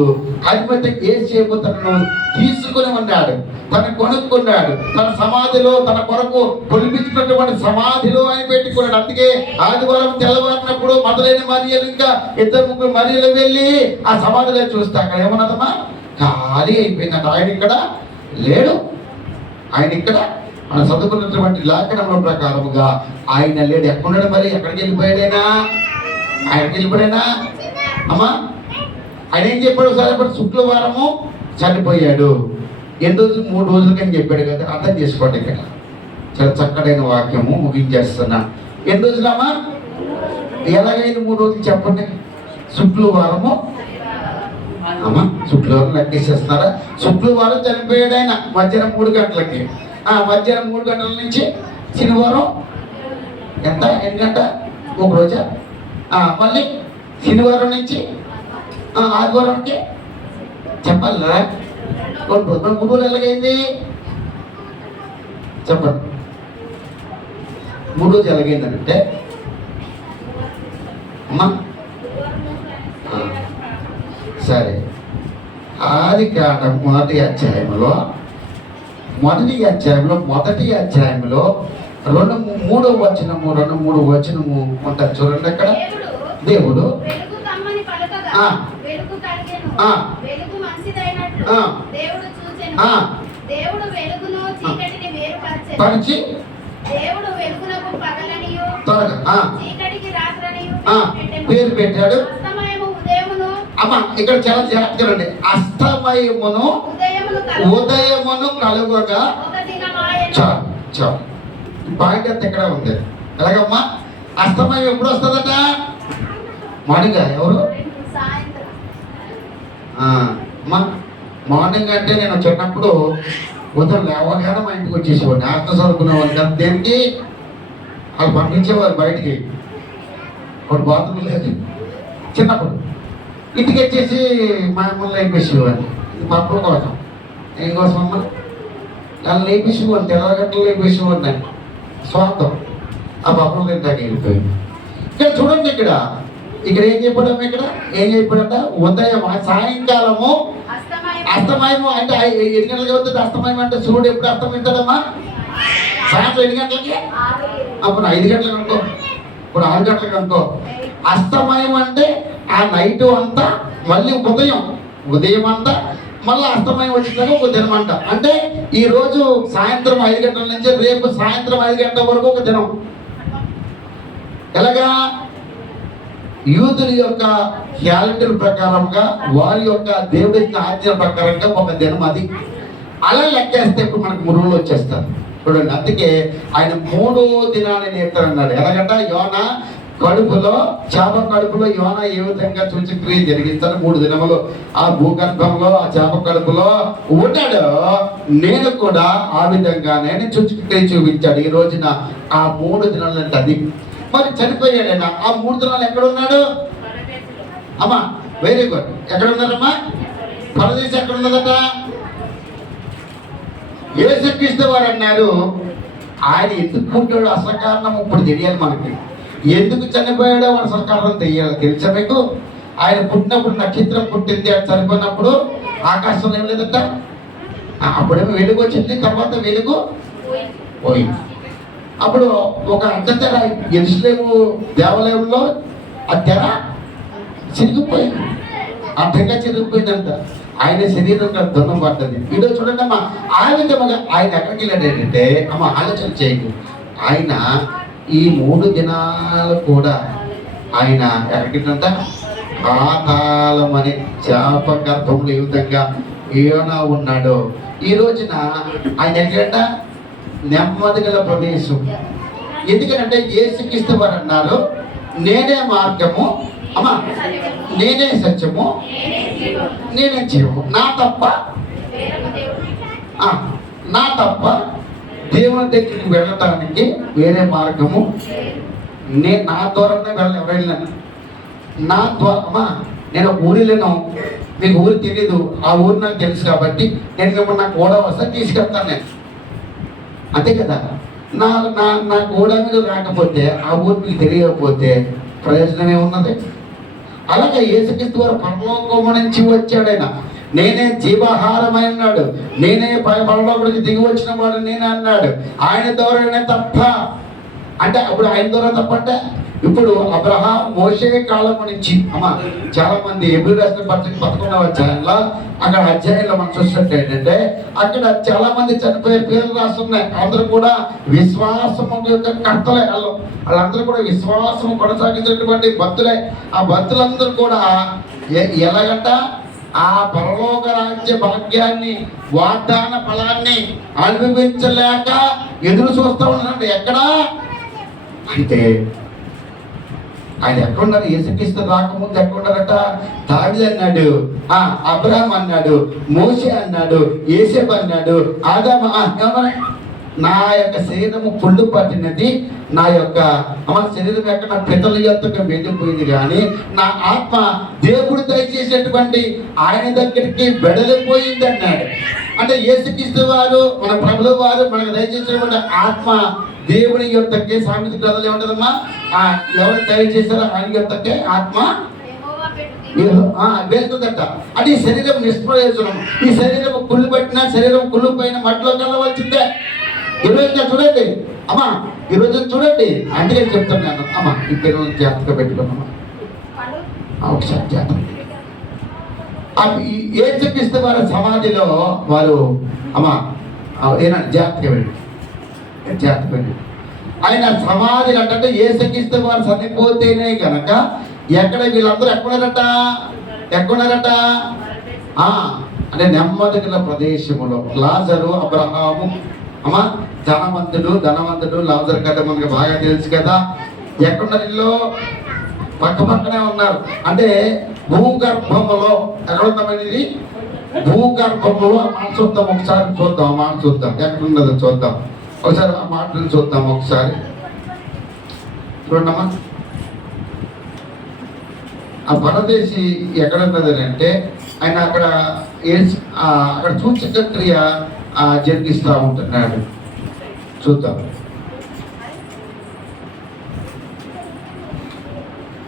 అధిపతి యేసు తనను తీసుకుని ఉన్నాడు, తను కొనుక్కున్నాడు. తన సమాధిలో తన కొరకు కొలిపించినటువంటి సమాధిలో ఆయన పెట్టుకున్నాడు. అందుకే ఆదివారం తెల్లవారినప్పుడు మొదలైన మరియలు ఇంకా 2-3 మరియలు వెళ్ళి ఆ సమాధిలో చూస్తే అక్కడ ఏమన్నదమ్మా? ఖాళీ అయిపోయిందంట. ఆయన ఇక్కడ లేడు. ఆయన ఇక్కడ మనం చదువుకున్నటువంటి లేఖనంలో ప్రకారముగా ఆయన లేడు. ఎక్కడున్నాడు మరి? ఎక్కడికి వెళ్ళిపోయాడైనా? ఆయనకి వెళ్ళిపోయాడైనా అమ్మా? ఆయన ఏం చెప్పాడు? సార్ శుక్రవారము చనిపోయాడు. 8 రోజులు 3 రోజులకని చెప్పాడు కదా. అర్థం చేసుకోండి, ఇక్కడ చాలా చక్కడైన వాక్యము ముగించేస్తున్నా. 8 రోజులమ్మా? ఎలాగైంది 3 రోజులు చెప్పండి. శుక్రవారము శుక్రవారం లెక్కేసేస్తున్నారా? శుక్రవారం చనిపోయాడు ఆయన మధ్యాహ్నం 3 గంటలకి. మధ్యాహ్నం 3 గంటల నుంచి శనివారం ఎన్ని గంట? 1 రోజా? మళ్ళీ శనివారం నుంచి ఆదివారంకి చెప్పాలా? 2 రోజులు 3 రోజులు ఎలాగైంది చెప్పండి. 3 రోజులు ఎలాగైందంటే అమ్మా సరే, ఆదికాండం మొదటి అధ్యాయంలో 2-3 వచనము ఉంటారు చూడండి. అక్కడ దేవుడు పరిచి పేరు పెట్టాడు. అమ్మ ఇక్కడ చాలా జాగ్రత్తగా అండి. అస్తమయమును ఉదయమును కలుగగా చాలు చాలు. పాయింట్ అంతా ఇక్కడ ఉంది. ఎలాగమ్మా? అస్తమయం ఎప్పుడు వస్తుందట? మార్నింగ్. ఎవరు మార్నింగ్ అంటే నేను చిన్నప్పుడు ఉదయం లేవగానే మా ఇంటికి వచ్చేసేవాడిని. ఆత్మ చదువుకునేవాడిని కదా. దేనికి? వాళ్ళు పంపించేవారు బయటికి. ఒక బాత్రూమ్ లేదు చిన్నప్పుడు. ఇంటికి వచ్చేసి మా అమ్మని లేపేసేవాడిని పప్పుల కోసం. ఏం అమ్మ వాళ్ళు లేపేసేవాడిని. 2 గంటలు లేపేసేవాడిని. స్వార్థం. ఆ పప్పులు తింటాకి వెళ్ళిపోయింది. ఇక్కడ చూడండి, ఇక్కడ ఏం చెప్పాడమ్మ? ఇక్కడ ఏం చెప్పాడంట? ఉదయం సాయంకాలము అస్తమయము. అంటే 7 గంటలకి అవుతుంది అస్తమయం. అంటే సూర్యుడు ఎప్పుడు అస్తమిస్తాడమ్మా? సాయంత్రం 8 గంటలకి. అప్పుడు 5 గంటలకు అనుకో. ఇప్పుడు 6 గంటలకు అనుకో, అస్తమయం అంటే ఆ నైట్ అంతా మళ్ళీ ఉదయం అంతా మళ్ళీ అస్తమయం వచ్చినాక ఒక దినం అంట. అంటే ఈ రోజు సాయంత్రం 5 గంటల నుంచి రేపు సాయంత్రం 5 గంటల వరకు ఒక దినం. ఎలాగా? యూదుల యొక్క క్యాలెండర్ ప్రకారంగా, వారి యొక్క దేవుడి ఆజ్ఞల ప్రకారంగా ఒక దినం అది. అలా లెక్కేస్తే ఇప్పుడు మనకు 3 రోజులు వచ్చేస్తారు చూడండి. అందుకే ఆయన 3వ దినాన్ని నేర్తారన్నాడు. ఎలాగంట? యోనా కడుపులో, చేప కడుపులో యోనా ఏ విధంగా సూచక్రియ జరిగిస్తాను 3 దినములు ఆ భూగర్భంలో ఆ చేప కడుపులో ఉన్నాడు, నేను కూడా ఆ విధంగానే సూచక్రియ చూపించాడు. ఈ రోజున ఆ 3 దినాలు అంటే అది. మరి చనిపోయాడైనా ఆ 3 దినాలు ఎక్కడ ఉన్నాడు అమ్మా? Very good. ఎక్కడ ఉన్నారమ్మా? పరదేశం ఎక్కడ ఉన్నదట? యేసుక్రీస్తు వారు అన్నారు, ఆయన ఎందుకు పుట్టాడు అసలు కారణం ఇప్పుడు తెలియాలి మనకి. ఎందుకు చనిపోయాడో మన అసలు కారణం తెలియాలి. తెలుసా మీకు? ఆయన పుట్టినప్పుడు నక్షత్రం పుట్టింది, ఆయన చనిపోయినప్పుడు ఆకాశంలో ఏం లేదట. అప్పుడేమో వెలుగు వచ్చింది, తర్వాత వెలుగు పోయింది. అప్పుడు ఒక అడ్డతెర యెరూషలేము దేవాలయంలో ఆ తెర చిరిగిపోయింది, అడ్డంగా చిరిగిపోయిందంట. ఆయన శరీరం దున్నం పడ్డది. వీడియో చూడండి అమ్మా. ఆ విధంగా ఆయన ఎక్కడికి వెళ్ళాడంటే అమ్మ ఆలోచన చేయకు, ఆయన ఈ 3 దినాలు కూడా ఆయన ఎక్కడికంట పాతాళం అనే చేప గర్భంలో ఏ విధంగా ఏమైనా ఉన్నాడో ఈ రోజున ఆయన ఎక్కడంట నెమ్మది గల ప్రదేశం. ఎందుకంటే యేసుక్రీస్తు వారు అన్నారు, నేనే మార్గము అమ్మా, నేనే సత్యము, నేనే జీవము, నా తప్ప దేవుని దగ్గరికి వెళ్ళటానికి వేరే మార్గము నా ద్వారానే ఎవరైనా నా ద్వారా. అమ్మా నేను ఒక ఊరిలోనూ, మీకు ఊరు తెలీదు, ఆ ఊరు నాకు తెలుసు కాబట్టి నేను మిమ్మల్ని నాకు ఓడ వస్తే తీసుకెళ్తాను నేను, అంతే కదా. నా ఓడ మీద రాకపోతే ఆ ఊరు మీకు తెలియకపోతే ప్రయోజనం ఏమున్నది? అలాగే యేసుక్రీస్తు వారు పరలోకము నుంచి వచ్చాడు. ఆయన నేనే జీవాహారమై ఉన్నాడు, నేనే పరలోకానికి దిగి వచ్చిన వాడు నేనే అన్నాడు. ఆయన ద్వారానే తప్ప అంటే అప్పుడు ఆయన ద్వారా తప్ప అంటే ఇప్పుడు అబ్రహాం మోషే కాలం నుంచి అమ్మా చాలా మంది ఎబ్రీ రాసిన పత్రిక 11వ అధ్యాయంలో అక్కడ అధ్యాయంలో మనం చూసినట్టు ఏంటంటే అక్కడ చాలా మంది చనిపోయే పేర్లు రాస్తున్నాయి. అందరూ కూడా విశ్వాసము యొక్క కర్తలే, వాళ్ళందరూ కూడా విశ్వాసము కొనసాగించినటువంటి భక్తులే. ఆ భక్తులందరూ కూడా ఎలాగంట ఆ పరలోక రాజ్య భాగ్యాన్ని, వాగ్దాన ఫలాన్ని అనుభవించలేక ఎదురు చూస్తూ ఉన్నాడు. ఎక్కడా అంటే ఆయన ఎక్కడున్నారు? యేసుక్రీస్తు రాకముందు ఎక్కడున్నారట? దావీదు అన్నాడు, అబ్రహాం అన్నాడు, మోషే అన్నాడు, యేసేపు అన్నాడు, ఆదాము. నా యొక్క శరీరము పుళ్ళు పట్టినది, నా యొక్క శరీరం యొక్క నా పితల యొక్కకు వెళ్ళిపోయింది, కానీ నా ఆత్మ దేవుడు దయచేసేటువంటి ఆయన దగ్గరికి వెడలిపోయింది అన్నాడు. అంటే యేసుక్రీస్తు వారు, మన ప్రభువు వారు మనకు దయచేసేటువంటి ఆత్మ దేవుని యొక్కకే. సామెత గ్రంథంలో ఏమంటదమ్మా? ఎవరు దయచేశారో ఆయన యొక్కకే ఆత్మ వెళ్తుందట. అంటే ఈ శరీరం నిష్ప్రయోజనం. ఈ శరీరం కుళ్ళు పట్టినా, శరీరం కుళ్ళు పైన మట్టిలో కలవలసిందే. ఈరోజు చూడండి అమ్మా, ఈరోజు చూడండి. అందుకే చెప్తున్నాను అమ్మా, ఈ పిల్లలు జాగ్రత్తగా పెట్టుకున్నామా, ఒకసారి జాగ్రత్త. యేసుక్రీస్తు వారి సమాధిలో వారు అమ్మా ఏనండి జాగ్రత్తగా వెళ్ళి ఆయన సమాధి అంటే యేసుక్రీస్తు వారు చనిపోతేనే గనక ఎక్కడ వీళ్ళందరూ ఎక్కడున్నారట అంటే నెమ్మది గల ప్రదేశములో. లాజరు, అబ్రహాము అమ్మా ధనవంతుడు లాజరు కదా మనకు బాగా తెలుసు కదా. ఎక్కడున్నారు? ఇల్లు పక్కనే ఉన్నారు. అంటే భూగర్భములో ఎక్కడుందామనేది భూగర్భములో మాట చూద్దాం. ఒకసారి చూద్దాం, మాట చూద్దాం ఎక్కడున్నదో చూద్దాం. ఒకసారి ఆ మాటలు చూద్దాం. ఒకసారి చూడమ్మా, ఆ పరదేశి ఎక్కడున్నది అంటే ఆయన అక్కడ సూచక క్రియ జరిగిస్తూ ఉంటున్నాడు. చూద్దాం.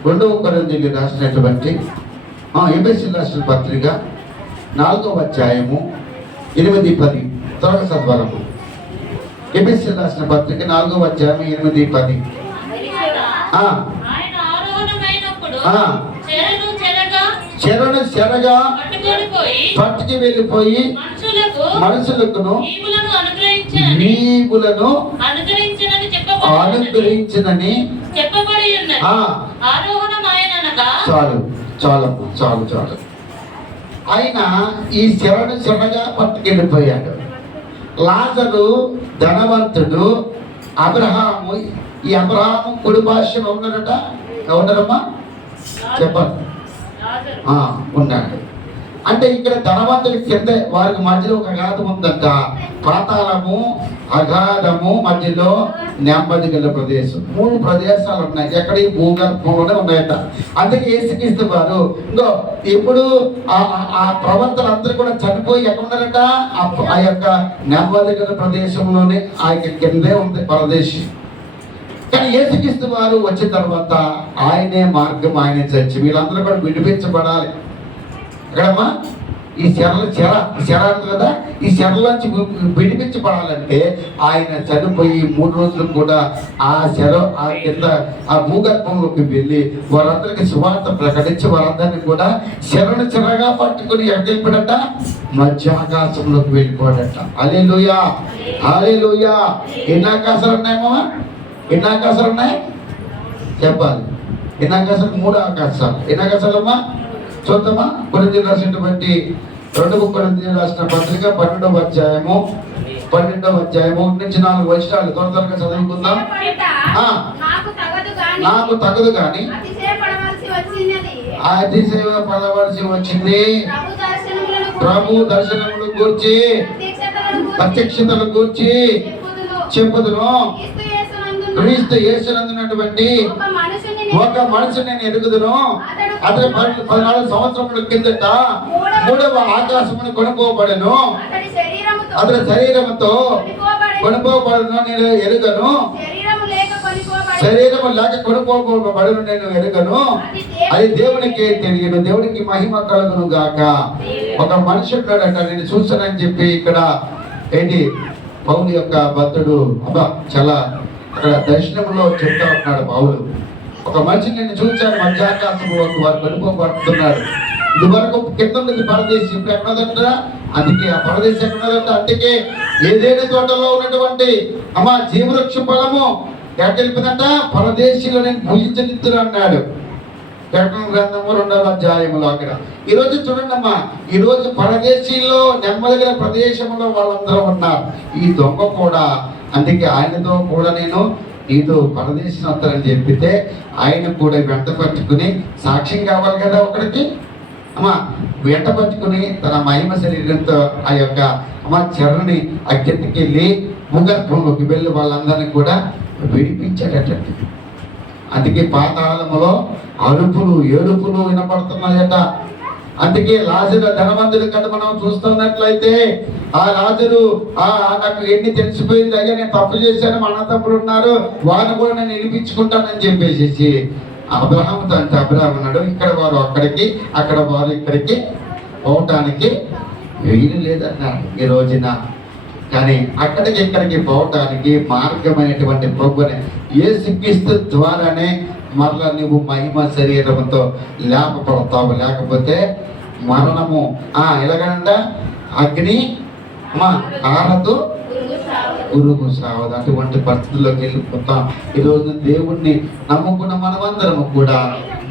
2వ కొరింథీయులకు రాసినటువంటి ఎఫెసీయులకు రాసిన పత్రిక 4వ అధ్యాయము 8-10 త్వరగా చదవాలము. ఎఫెసీయులకు రాసిన పత్రిక 4వ అధ్యాయం 8-10. ఆ, ఆయన ఆరోహణమైనప్పుడు ఆ. చెరను చెరగా చెరను చెరగా పట్టుకొనిపోయి పట్టుకి వెళ్ళిపోయి మనుషులకును ఈవులను అనుగ్రహించనని నీవులను అనుగ్రహించనని అనుగ్రహించనని చెప్పబడి ఉన్నది. ఆ. ఆరోహణమాయననగా చాలు చాలు చాలు చాలు. ఆయన ఈ చెరను చెరగా పట్టుకెళ్ళిపోయాడు. లాజరు ధనవంతుడు, అబ్రహాము. ఈ అబ్రహాము కుడి భాష్యం ఉన్నాడట. ఎవరమ్మా చెప్పండి. ఉన్నాడు. అంటే ఇక్కడ ధనవంతుడి కింద వారికి మధ్యలో ఒక అగాధం ఉందంట. పాతాళము, అగాధము, మధ్యలో నెమ్మది గల ప్రదేశం. 3 ప్రదేశాలు ఉన్నాయి. ఎక్కడ ఈ భూగర్భంలోనే ఉన్నాయట. అందుకే యేసుక్రీస్తు వారు ఇంకో ఇప్పుడు ఆ ప్రవర్తనందరూ కూడా చనిపోయి ఎక్కడ ఉన్నారట? ఆ యొక్క నెమ్మది గల ప్రదేశంలోనే ఆ యొక్క కిందే ఉంది పరదేశం. కానీ యేసుక్రీస్తు వారు వచ్చిన తర్వాత ఆయనే మార్గం, ఆయనే చచ్చి వీళ్ళందరూ కూడా విడిపించబడాలి. ఎక్కడమ్మా? ఈ చెర కదా, ఈ చెరలోంచి విడిపించబడాలంటే ఆయన చనిపోయి 3 రోజులు కూడా ఆ కింద ఆ భూగర్భంలోకి వెళ్ళి వారందరికీ సువార్త ప్రకటించి వారందరినీ కూడా చెరగా పట్టుకుని ఎక్కడిపోడట? మధ్య ఆకాశంలోకి వెళ్ళిపోడట. హల్లెలూయా, హల్లెలూయా. ఎన్ని ఆకాశాలు ఉన్నాయమ్మా? ఎన్ని ఆకాశాలు ఉన్నాయి చెప్పాలి. ఎన్ని ఆకాశాలు? 3 ఆకాశాలు. ఎన్ని ఆకాశాలమ్మా చూద్దామా? కొరింథీయులకు రాసినటువంటి 2 కొరింథీయులకు రాసిన పత్రిక 12వ అధ్యాయము 1 నుంచి 4 వచనాలు త్వరగా చదువుకుందాం. నాకు తగదు కానీ అతిశయ పడవలసి వచ్చింది ప్రభు దర్శనములు గూర్చి, ప్రత్యక్షతలు గూర్చి చెప్పుదును. క్రీస్తు యేసునందున్నటువంటి ఒక మనిషిని నేను ఎరుగుదును. అతని 14 సంవత్సరముల కిందట 3వ ఆకాశమును కొనుక్కోబడెను. అతని శరీరముతో కొనుక్కోబడను నేను ఎరుగను. శరీరము లేక కొనుక్కోబడను నేను ఎరుగను. అది దేవునికి తెలియను. దేవునికి మహిమ కలుగును గాక. ఒక మనిషి ఉన్నాడట, నేను చూసానని చెప్పి ఇక్కడ ఏంటి పౌలు యొక్క భక్తుడు అబ్బా చాలా అక్కడ దర్శనంలో చెప్తా ఉన్నాడు పౌలు. ఒక మనిషిని నేను చూశాను మధ్యాకాశంలోకి వారు వెళ్ళిపోబడుతున్నాడు. ఇదివరకు కింద ఉన్నది పరదేశం, ఇప్పుడు ఎక్కడదంట? అందుకే ఆ పరదేశం ఎక్కడదంట? అందుకే ఏదైనా తోటలో ఉన్నటువంటి జీవవృక్ష ఫలము ఎక్కడ వెళ్ళిపోయిందంట? పరదేశంలో నేను భుజించనిత్తులు అన్నాడు. ప్రకటన గ్రంథము 2వ అధ్యాయములో అక్కడ. ఈరోజు చూడండి అమ్మా, ఈరోజు పరదేశీలో నెమ్మదిగిన ప్రదేశంలో వాళ్ళందరూ ఉన్నారు. ఈ దొంగ కూడా అందుకే ఆయనతో కూడా నేను నీతో పరదేశం వస్తానని చెప్పితే ఆయన కూడా వెంట పట్టుకుని సాక్ష్యం కావాలి కదా ఒకడికి. వెంట పట్టుకుని తన మహిమ శరీరంతో ఆ యొక్క చెరని అగ్గెత్తికి వెళ్ళి భూగర్భంలోకి వెళ్ళి వాళ్ళందరినీ కూడా విడిపించాడటండి. అందుకే పాతాళములో అరుపులు ఏడుపులు వినపడుతున్నాయట. అందుకే లాజరు ధనవంతుడి కథ మనం చూస్తున్నట్లయితే ఆ లాజరు నాకు ఎన్ని తెలిసిపోయింది, అయ్యా నేను తప్పు చేశాను, మా అన్న తప్పులు ఉన్నారు, వారిని కూడా నేను విడిపించుకుంటానని చెప్పేసి అబ్రహాముతో అంటే అబ్రహాం అన్నాడు, ఇక్కడ వారు అక్కడికి, అక్కడ వారు ఇక్కడికి పోవటానికి వీలు లేదన్నారు ఈ రోజున. కానీ అక్కడికి ఇక్కడికి పోవటానికి మార్గమైనటువంటి ప్రభుని యేసుక్రీస్తు ద్వారానే మరలా నువ్వు మహిమ శరీరంతో లేపపడతావు. లేకపోతే మరణము ఎలాగంట అగ్ని ఆరదు గురువు సావదు. అటువంటి పరిస్థితుల్లోకి వెళ్ళిపోతాం. ఈరోజు దేవుణ్ణి నమ్ముకున్న మనమందరము కూడా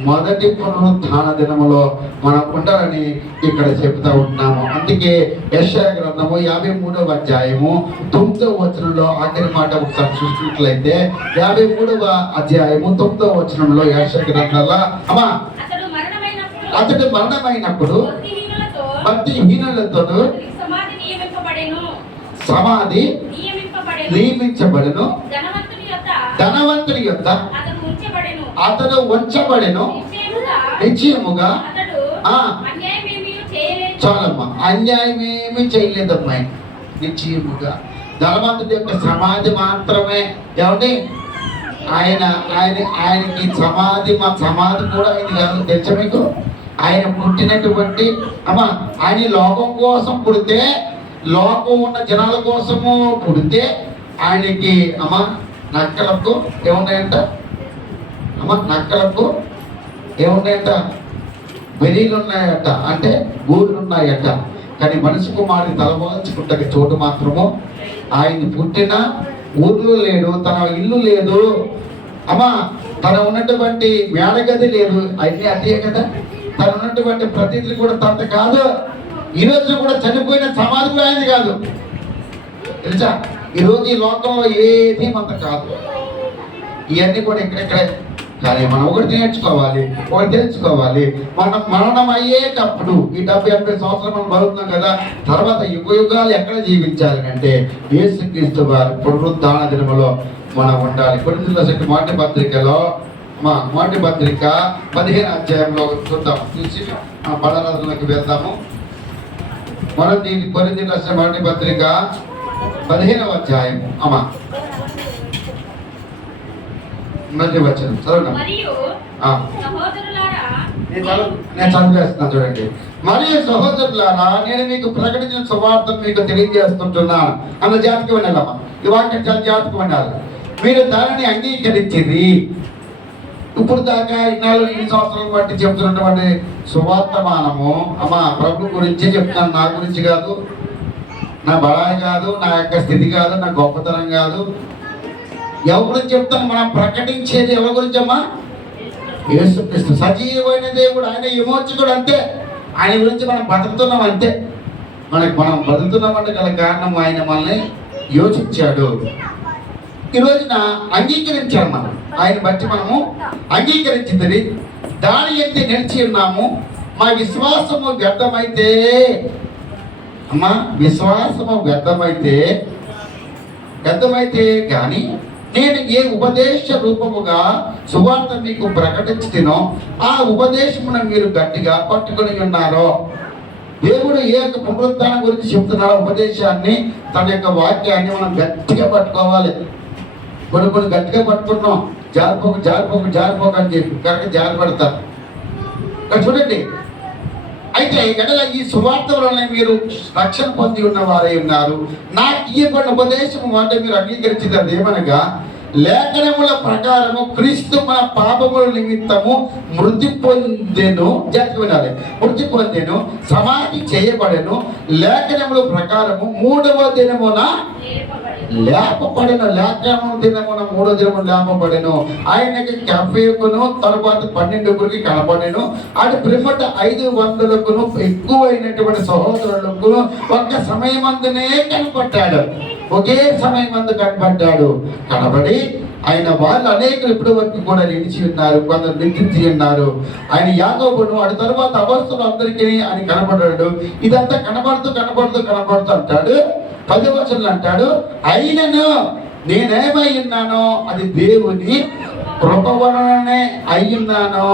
మొదటి పునరుత్థాన దినములో మనం ఉండాలని ఇక్కడ చెప్తా ఉంటున్నాము. అందుకే యెషయా గ్రంథము 53వ అధ్యాయము 9వ వచనంలో ఆఖరి మాట ఒకసారి చూసినట్లయితే 53వ అధ్యాయము 9వ వచనంలో యెషయా గ్రంథంలో అతడు మరణమైనప్పుడు భక్తిహీనులతో సమాధి నియమించబడెను. ధనవంతుని యొక్క అతడు ఉంచబడెను నిశ్చయముగా. చాలమ్మా, అన్యాయం ఏమీ చేయలేదమ్మా. నిశ్చయముగా ధనవంతుడి యొక్క సమాధి మాత్రమే. ఏమండి ఆయనకి సమాధి కూడా ఆయన కాదు తెలుసా మీకు? ఆయన పుట్టినటువంటి ఆయన లోకం కోసం పుడితే, లోకం ఉన్న జనాల కోసము పుడితే ఆయనకి నక్కలకు ఏమున్నాయంట? అమ్మ నక్కలకు ఏమున్నాయట? బెరీలు ఉన్నాయట, అంటే ఊళ్ళు ఉన్నాయట. కానీ మనిషి కుమారుని తలవాల్చుకుంటే చోటు మాత్రము ఆయన పుట్టిన ఊర్లో లేడు, తన ఇల్లు లేదు, అమ్మ తన ఉన్నటువంటి మేడగది లేదు. అన్నీ అదే కదా. తన ఉన్నటువంటి ప్రతినిధి కూడా తనది కాదు. ఈరోజు కూడా చనిపోయిన సమాధి కూడా ఆయనది కాదు, తెలుసా? ఈరోజు ఈ లోకంలో ఏది మనది కాదు. ఇవన్నీ కూడా ఇక్కడెక్కడే. కానీ మనం ఒకటి నేర్చుకోవాలి, ఒకటి తెలుసుకోవాలి. మనం మరణం అయ్యేటప్పుడు ఈ 70-80 సంవత్సరాలు మనం బతుకుతున్నాం కదా, తర్వాత యుగాలు ఎక్కడ జీవించాలి అంటే యేసుక్రీస్తు వారి పునరుద్ధాన దినములో మనం ఉండాలి. కొరింథీయులకు మొదటి పత్రికలో మొదటి పత్రిక 15వ అధ్యాయంలో చూద్దాం. చూసి పదనాలకు వెళ్దాము. మనం దీన్ని కొరింథీయులకు మొదటి పత్రిక 15వ అధ్యాయం మొదటి వచనం చదవండి. మరియు సహోదరులారా, నేను చదివేస్తున్నాను చూడండి. మరియు సహోదరులారా, నేను మీకు ప్రకటించిన సువార్తను మీకు తెలియజేస్తుంటున్నాను అన్న జాతికి వినాలమ్మా. ఈ వాక్యం చాలా జాతికి వినాలి. మీరు దానిని అంగీకరించింది. ఇప్పుడు దాకా ఇన్ని సంవత్సరాలు బట్టి చెప్తున్నటువంటి సువార్తమానము ప్రభు గురించి చెప్తాను, నా గురించి కాదు, నా బడాయి కాదు, నా యొక్క స్థితి కాదు, నా గొప్పతనం కాదు. ఎవరి గురించి చెప్తాను? మనం ప్రకటించేది ఎవరి గురించి అమ్మా? యేసుక్రీస్తు సజీవమైన దేవుడు, ఆయన విమోచకుడు. అంతే. ఆయన గురించి మనం బతుకుతున్నాం అంతే. మనం బతుకుతున్నామంటే గల కారణం ఆయన మనల్ని యోచించాడు. ఈ రోజున అంగీకరించాడు. మనం ఆయన బట్టి మనము అంగీకరించింది, దాని ఎత్తి నిలిచి ఉన్నాము. మా విశ్వాసము వ్యర్థమైతే విశ్వాసము వ్యర్థమైతే కానీ నేను ఏ ఉపదేశ రూపముగా సువార్త మీకు ప్రకటించుతునో ఆ ఉపదేశమును మీరు గట్టిగా పట్టుకొని ఉన్నారో. దేవుడు ఏ యొక్క పునరుద్ధానం గురించి చెప్తున్నారో ఉపదేశాన్ని, తన యొక్క వాక్యాన్ని మనం గట్టిగా పట్టుకోవాలి. కొన్ని గట్టిగా పట్టుకుంటున్నాం, జారిపోక అని చెప్పి కరెక్ట్ జారిపడతారు. చూడండి, అయితే ఎడల ఈ సువార్త వలన మీరు రక్షణ పొంది ఉన్న వారై ఉన్నారు. నాకు ఇయ్యబడిన ఉపదేశం అంటే మీరు అంగీకరించింది అదేమనగా, లేఖనముల ప్రకారము క్రీస్తు మన పాపముల నిమిత్తము మృతి పొందెను. మృతి పొందెను, సమాధి చేయబడెను, లేఖనముల ప్రకారము 3వ దినమున లేపబడెను. లేఖనము దినమున 3వ దినము లేపబడెను. ఆయనకి 70కును తరువాత 12 కనబడెను. అది పిమ్మట 500కును ఎక్కువైనటువంటి సహోదరులకు ఒక్క సమయమందునే కనపడ్డాడు. ఒకే సమయమందు కనబడి ఆయన వాళ్ళు అనేకులు ఇప్పటి వరకు కూడా నిలిచి ఉన్నారు, కొందరు నిలిచి ఉన్నారు. ఆయన యాకోబును అటు తర్వాత అవస్థలు అందరికీ ఆయన కనబడ్డాడు. ఇదంతా కనబడుతూ అంటాడు. 10వ వచనంలో అంటాడు, అయినను నేనేమై ఉన్నానో అది దేవుని కృప వలననే అయ్యున్నాను.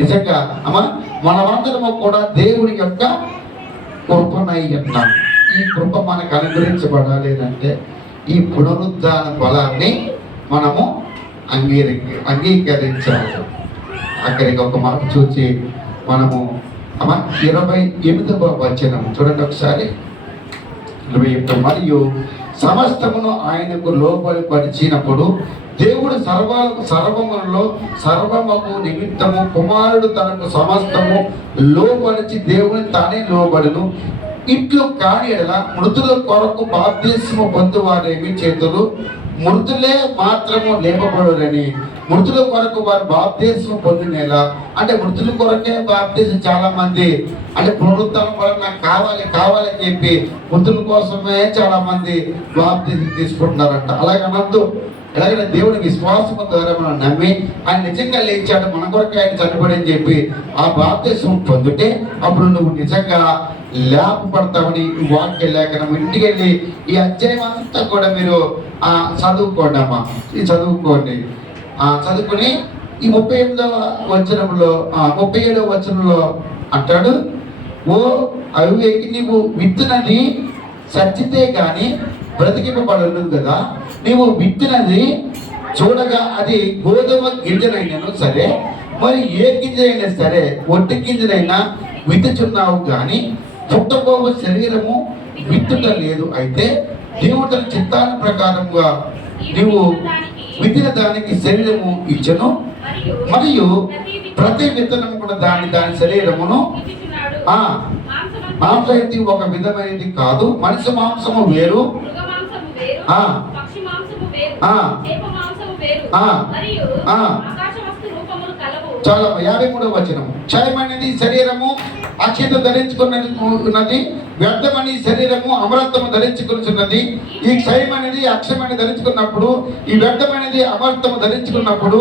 నిజంగా మనమందరము కూడా దేవుని యొక్క కృపనై ఉన్నాం. ఈ కృప మనకు అనుగ్రహించబడాలి అంటే ఈ పునరుద్ధాన బలాన్ని మనము అంగీకరించాలి. అక్కడికి ఒక మాట చూసి మనము 28వ వచనం చూడండి ఒకసారి. 28. మరియు సమస్తమును ఆయనకు లోబడిపరిచినప్పుడు దేవుడు సర్వముకు నిమిత్తము కుమారుడు తనకు సమస్తము లోబడిచి దేవుని తానే లోబడును. ఇట్లు కాని ఎడల మృతుల కొరకు బాప్తిస్మము పొందువారేమి చేతులు, మృతులే మాత్రము లేపబడురని. మృతుల కొరకు వారు బాప్తిస్మము పొందినేలా అంటే మృతుల కొరకే బాప్తిస్మం. చాలా మంది అంటే పునరుద్ధానం వల్ల నాకు కావాలని చెప్పి మృతుల కోసమే చాలా మంది బాప్తిస్మం తీసుకుంటున్నారంట. అలాగనద్దు. ఎలాగైనా దేవుని విశ్వాసం ద్వారా మనం నమ్మి ఆయన నిజంగా లేచాడు, మన కొరకు ఆయన చనిపోయి అని చెప్పి ఆ బాప్తిస్మం పొందితే అప్పుడు నువ్వు నిజంగా లేపబడతామని ఈ వాక్య లేఖనం. ఇంటికి వెళ్ళి ఈ అధ్యాయం అంతా కూడా మీరు చదువుకోండి అమ్మా. ఇది చదువుకోండి. చదువుకుని ఈ 38వ వచనంలో 37వ వచనంలో అంటాడు, ఓ అవి నీవు విత్తునది చచ్చితే కానీ బ్రతికింపబడలేదు కదా. నీవు విత్తినది చూడగా అది గోధుమ గింజనైనా సరే, మరి ఏ గింజనైనా సరే, ఒట్టి గింజనైనా విత్తుచున్నావు కానీ పుట్టబోవు శరీరము విత్తుట లేదు. అయితే దేవుడు చిత్తాన్ని ప్రకారంగా నీవు విత్తిన దానికి శరీరము ఇచ్చెను, మరియు ప్రతి విత్తనము కూడా దాని శరీరమును ఇచ్చుచున్నాడు. ఆ మాంసమంతా మాంసమైనది ఒక విధమైనది కాదు, మనిషి మాంసము వేరు, మృగ మాంసము వేరు, ఆ. పక్షి మాంసము వేరు, ఆ. చేప మాంసము వేరు, ఆ. మరియు ఆ. ఆకాశ వస్తు రూపములు కలవు. చాలా 53వ వచనము. క్షయమనేది శరీరము అక్షత ధరించుకున్నది, వ్యర్థమని శరీరము అమరత్వము ధరించుకున్నది. ఈ క్షయం అనేది అక్షయమని ధరించుకున్నప్పుడు, ఈ వ్యర్థమైనది అమరత్వము ధరించుకున్నప్పుడు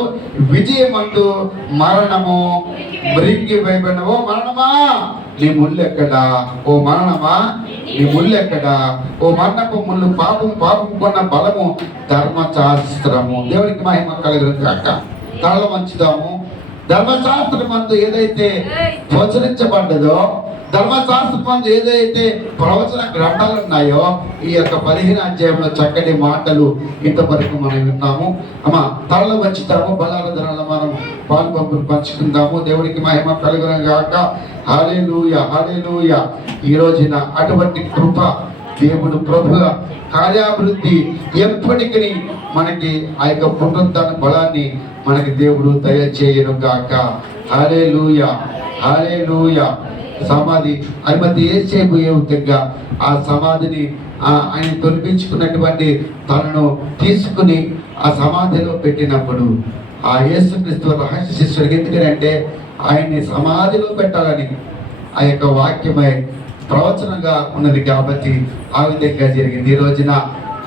విజయమందు మరణము మృంగి వేయబడిన. ఓ మరణమా నీ ముళ్ళు ఎక్కడా? ఓ మరణమా నీ ముళ్ళు ఎక్కడా? ఓ మరణపు ముళ్ళు పాపం కొన్న బలము ధర్మశాస్త్రము. దేవునికి మహిమ కలుగును గాక. తల వంచుదాము. ధర్మశాస్త్రం మందు ఏదైతే ప్రచురించబడ్డదో, ధర్మశాస్త్రం మందు ఏదైతే ప్రవచన గ్రంథాలు ఉన్నాయో, ఈ యొక్క 15 అధ్యాయంలో చక్కటి మాటలు ఇంతవరకు మనం విన్నాము. అమ్మా తలలో వంచుతాము, బలారాధనలో మనం పాల్పంపులు పంచుకుందాము. దేవుడికి మహిమ కలుగును గాక. హల్లెలూయా హల్లెలూయా. ఈ రోజున అటువంటి కృప దేవుడు ప్రభుగా కార్యాభివృద్ధి ఎప్పటికీ మనకి ఆ యొక్క పునరుద్ధరణ బలాన్ని మనకి దేవుడు దయచేయను గాక. హల్లెలూయా హల్లెలూయా. సమాధి అరిమతి యేసేపు ఏ విధంగా ఆ సమాధిని ఆయన తొలగించుకున్నటువంటి తనను తీసుకుని ఆ సమాధిలో పెట్టినప్పుడు ఆ యేసుక్రీస్తు రహస్య శిష్యుడికి ఎందుకంటే ఆయన్ని సమాధిలో పెట్టాలని ఆ యొక్క వాక్యమై ప్రవచనంగా ఉన్నది కాబట్టి ఆ విధంగా జరిగింది. ఈ రోజున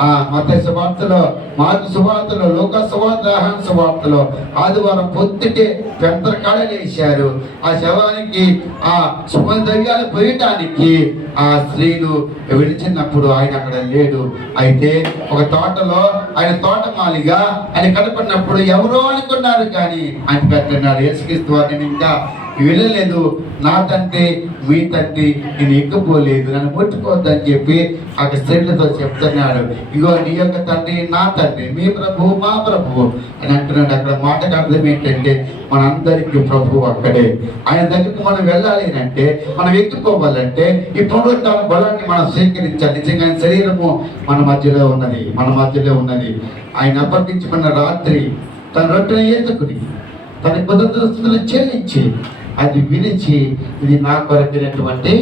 ఆ మత్తయి సువార్తలో, మార్కు సువార్తలో, లూకా సువార్త, యోహాను సువార్తలో ఆదివారం పొద్దుటే పెంతరకాడలు వేశారు. ఆ శవానికి ఆ సుగంధవ్యాలు పోయటానికి ఆ స్త్రీలు విడిచినప్పుడు ఆయన అక్కడ లేడు. అయితే ఒక తోటలో ఆయన తోటమాలిగా ఆయన కనపడినప్పుడు ఎవరో అనుకున్నారు, కానీ ఆయన పెట్టినాడు యేసుక్రీస్తు వారిని ఇంకా వెళ్ళలేదు. నా తండ్రి మీ తండ్రి నేను ఎక్కిపోలేదు, నన్ను ముట్టుకోవద్దని చెప్పి ఆ స్త్రీలతో చెప్తున్నాడు. ఇగో నీ యొక్క తండ్రి నా తండ్రి, మీ ప్రభువు మా ప్రభువు అని అంటున్నాడు. అక్కడ మాటకు అర్థం ఏంటంటే మనందరికీ ప్రభువు అక్కడే. ఆయన దగ్గరికి మనం వెళ్ళాలి అంటే, మనం ఎక్కిపోవాలంటే ఈ పునరుద్ధరణ బలాన్ని మనం స్వీకరించాలి. నిజంగా శరీరము మన మధ్యలో ఉన్నది. ఆయన అప్పగించుకున్న రాత్రి తన రొట్టెను ఎత్తుకుని తన కృతజ్ఞతలు చెల్లించి అది విరిచి ఇది నా కొరకైనటువంటి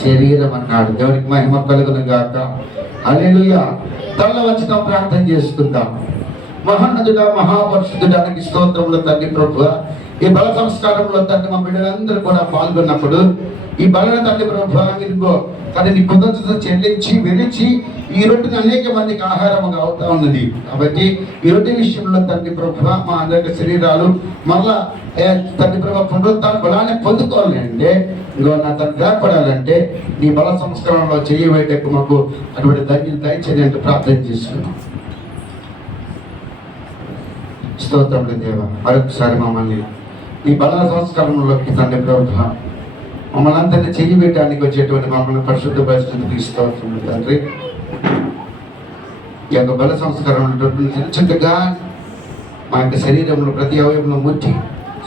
శరీరం అన్నాడు. దేవునికి మహిమ కలుగును గాక. హల్లెలూయా. తల వంచుదాం, ప్రార్థన చేసుకుందాం. మహోన్నతుడా, మహాపరిశుద్ధుడానికి స్తోత్రములు తండ్రి. ప్రభువా, ఈ బల సంస్కారంలో తండ్రి మా బిడ్డలందరూ కూడా పాల్గొన్నప్పుడు ఈ బల తండ్రి ప్రభువా ఇదిగో తనని కృతజ్ఞత చెల్లించి విరిచి ఈ రొట్టెని అనేక మందికి ఆహారముగా అవుతా ఉన్నది. కాబట్టి ఈ రొట్టె విషయంలో తండ్రి ప్రభువా మా అందరి శరీరాలు మళ్ళా తండ్రి ప్రభు పునరుద్ధరణ బలాన్ని పొందుకోవాలి అంటే, ఇదిగో నా తండ్రి ఏర్పడాలంటే నీ బల సంస్కరణలో చేయబెట్టకు మాకు అటువంటి దయచేయండి అంటే ప్రార్థన చేసుకున్నాం. స్తోత్రములు దేవా, మరొకసారి మమ్మల్ని ఈ బల సంస్కరణలోకి తండ్రి ప్రభువా మమ్మల్ని అందరినీ చేయబెట్టడానికి వచ్చేటువంటి మమ్మల్ని పరిశుద్ధ పరిస్థితికి స్తోత్రములు తండ్రి. ఈ యొక్క బల సంస్కరణ చిన్నగా మా యొక్క శరీరంలో ప్రతి అవయవంలో ముట్టి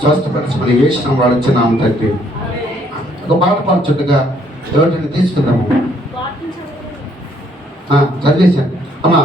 స్వస్థపరచమని యేసు వాడు వచ్చినాము తండ్రి. ఒక పాట పాడుచుండగా ఎవరిని తీసుకుందాము. చదివేశాను అమ్మా.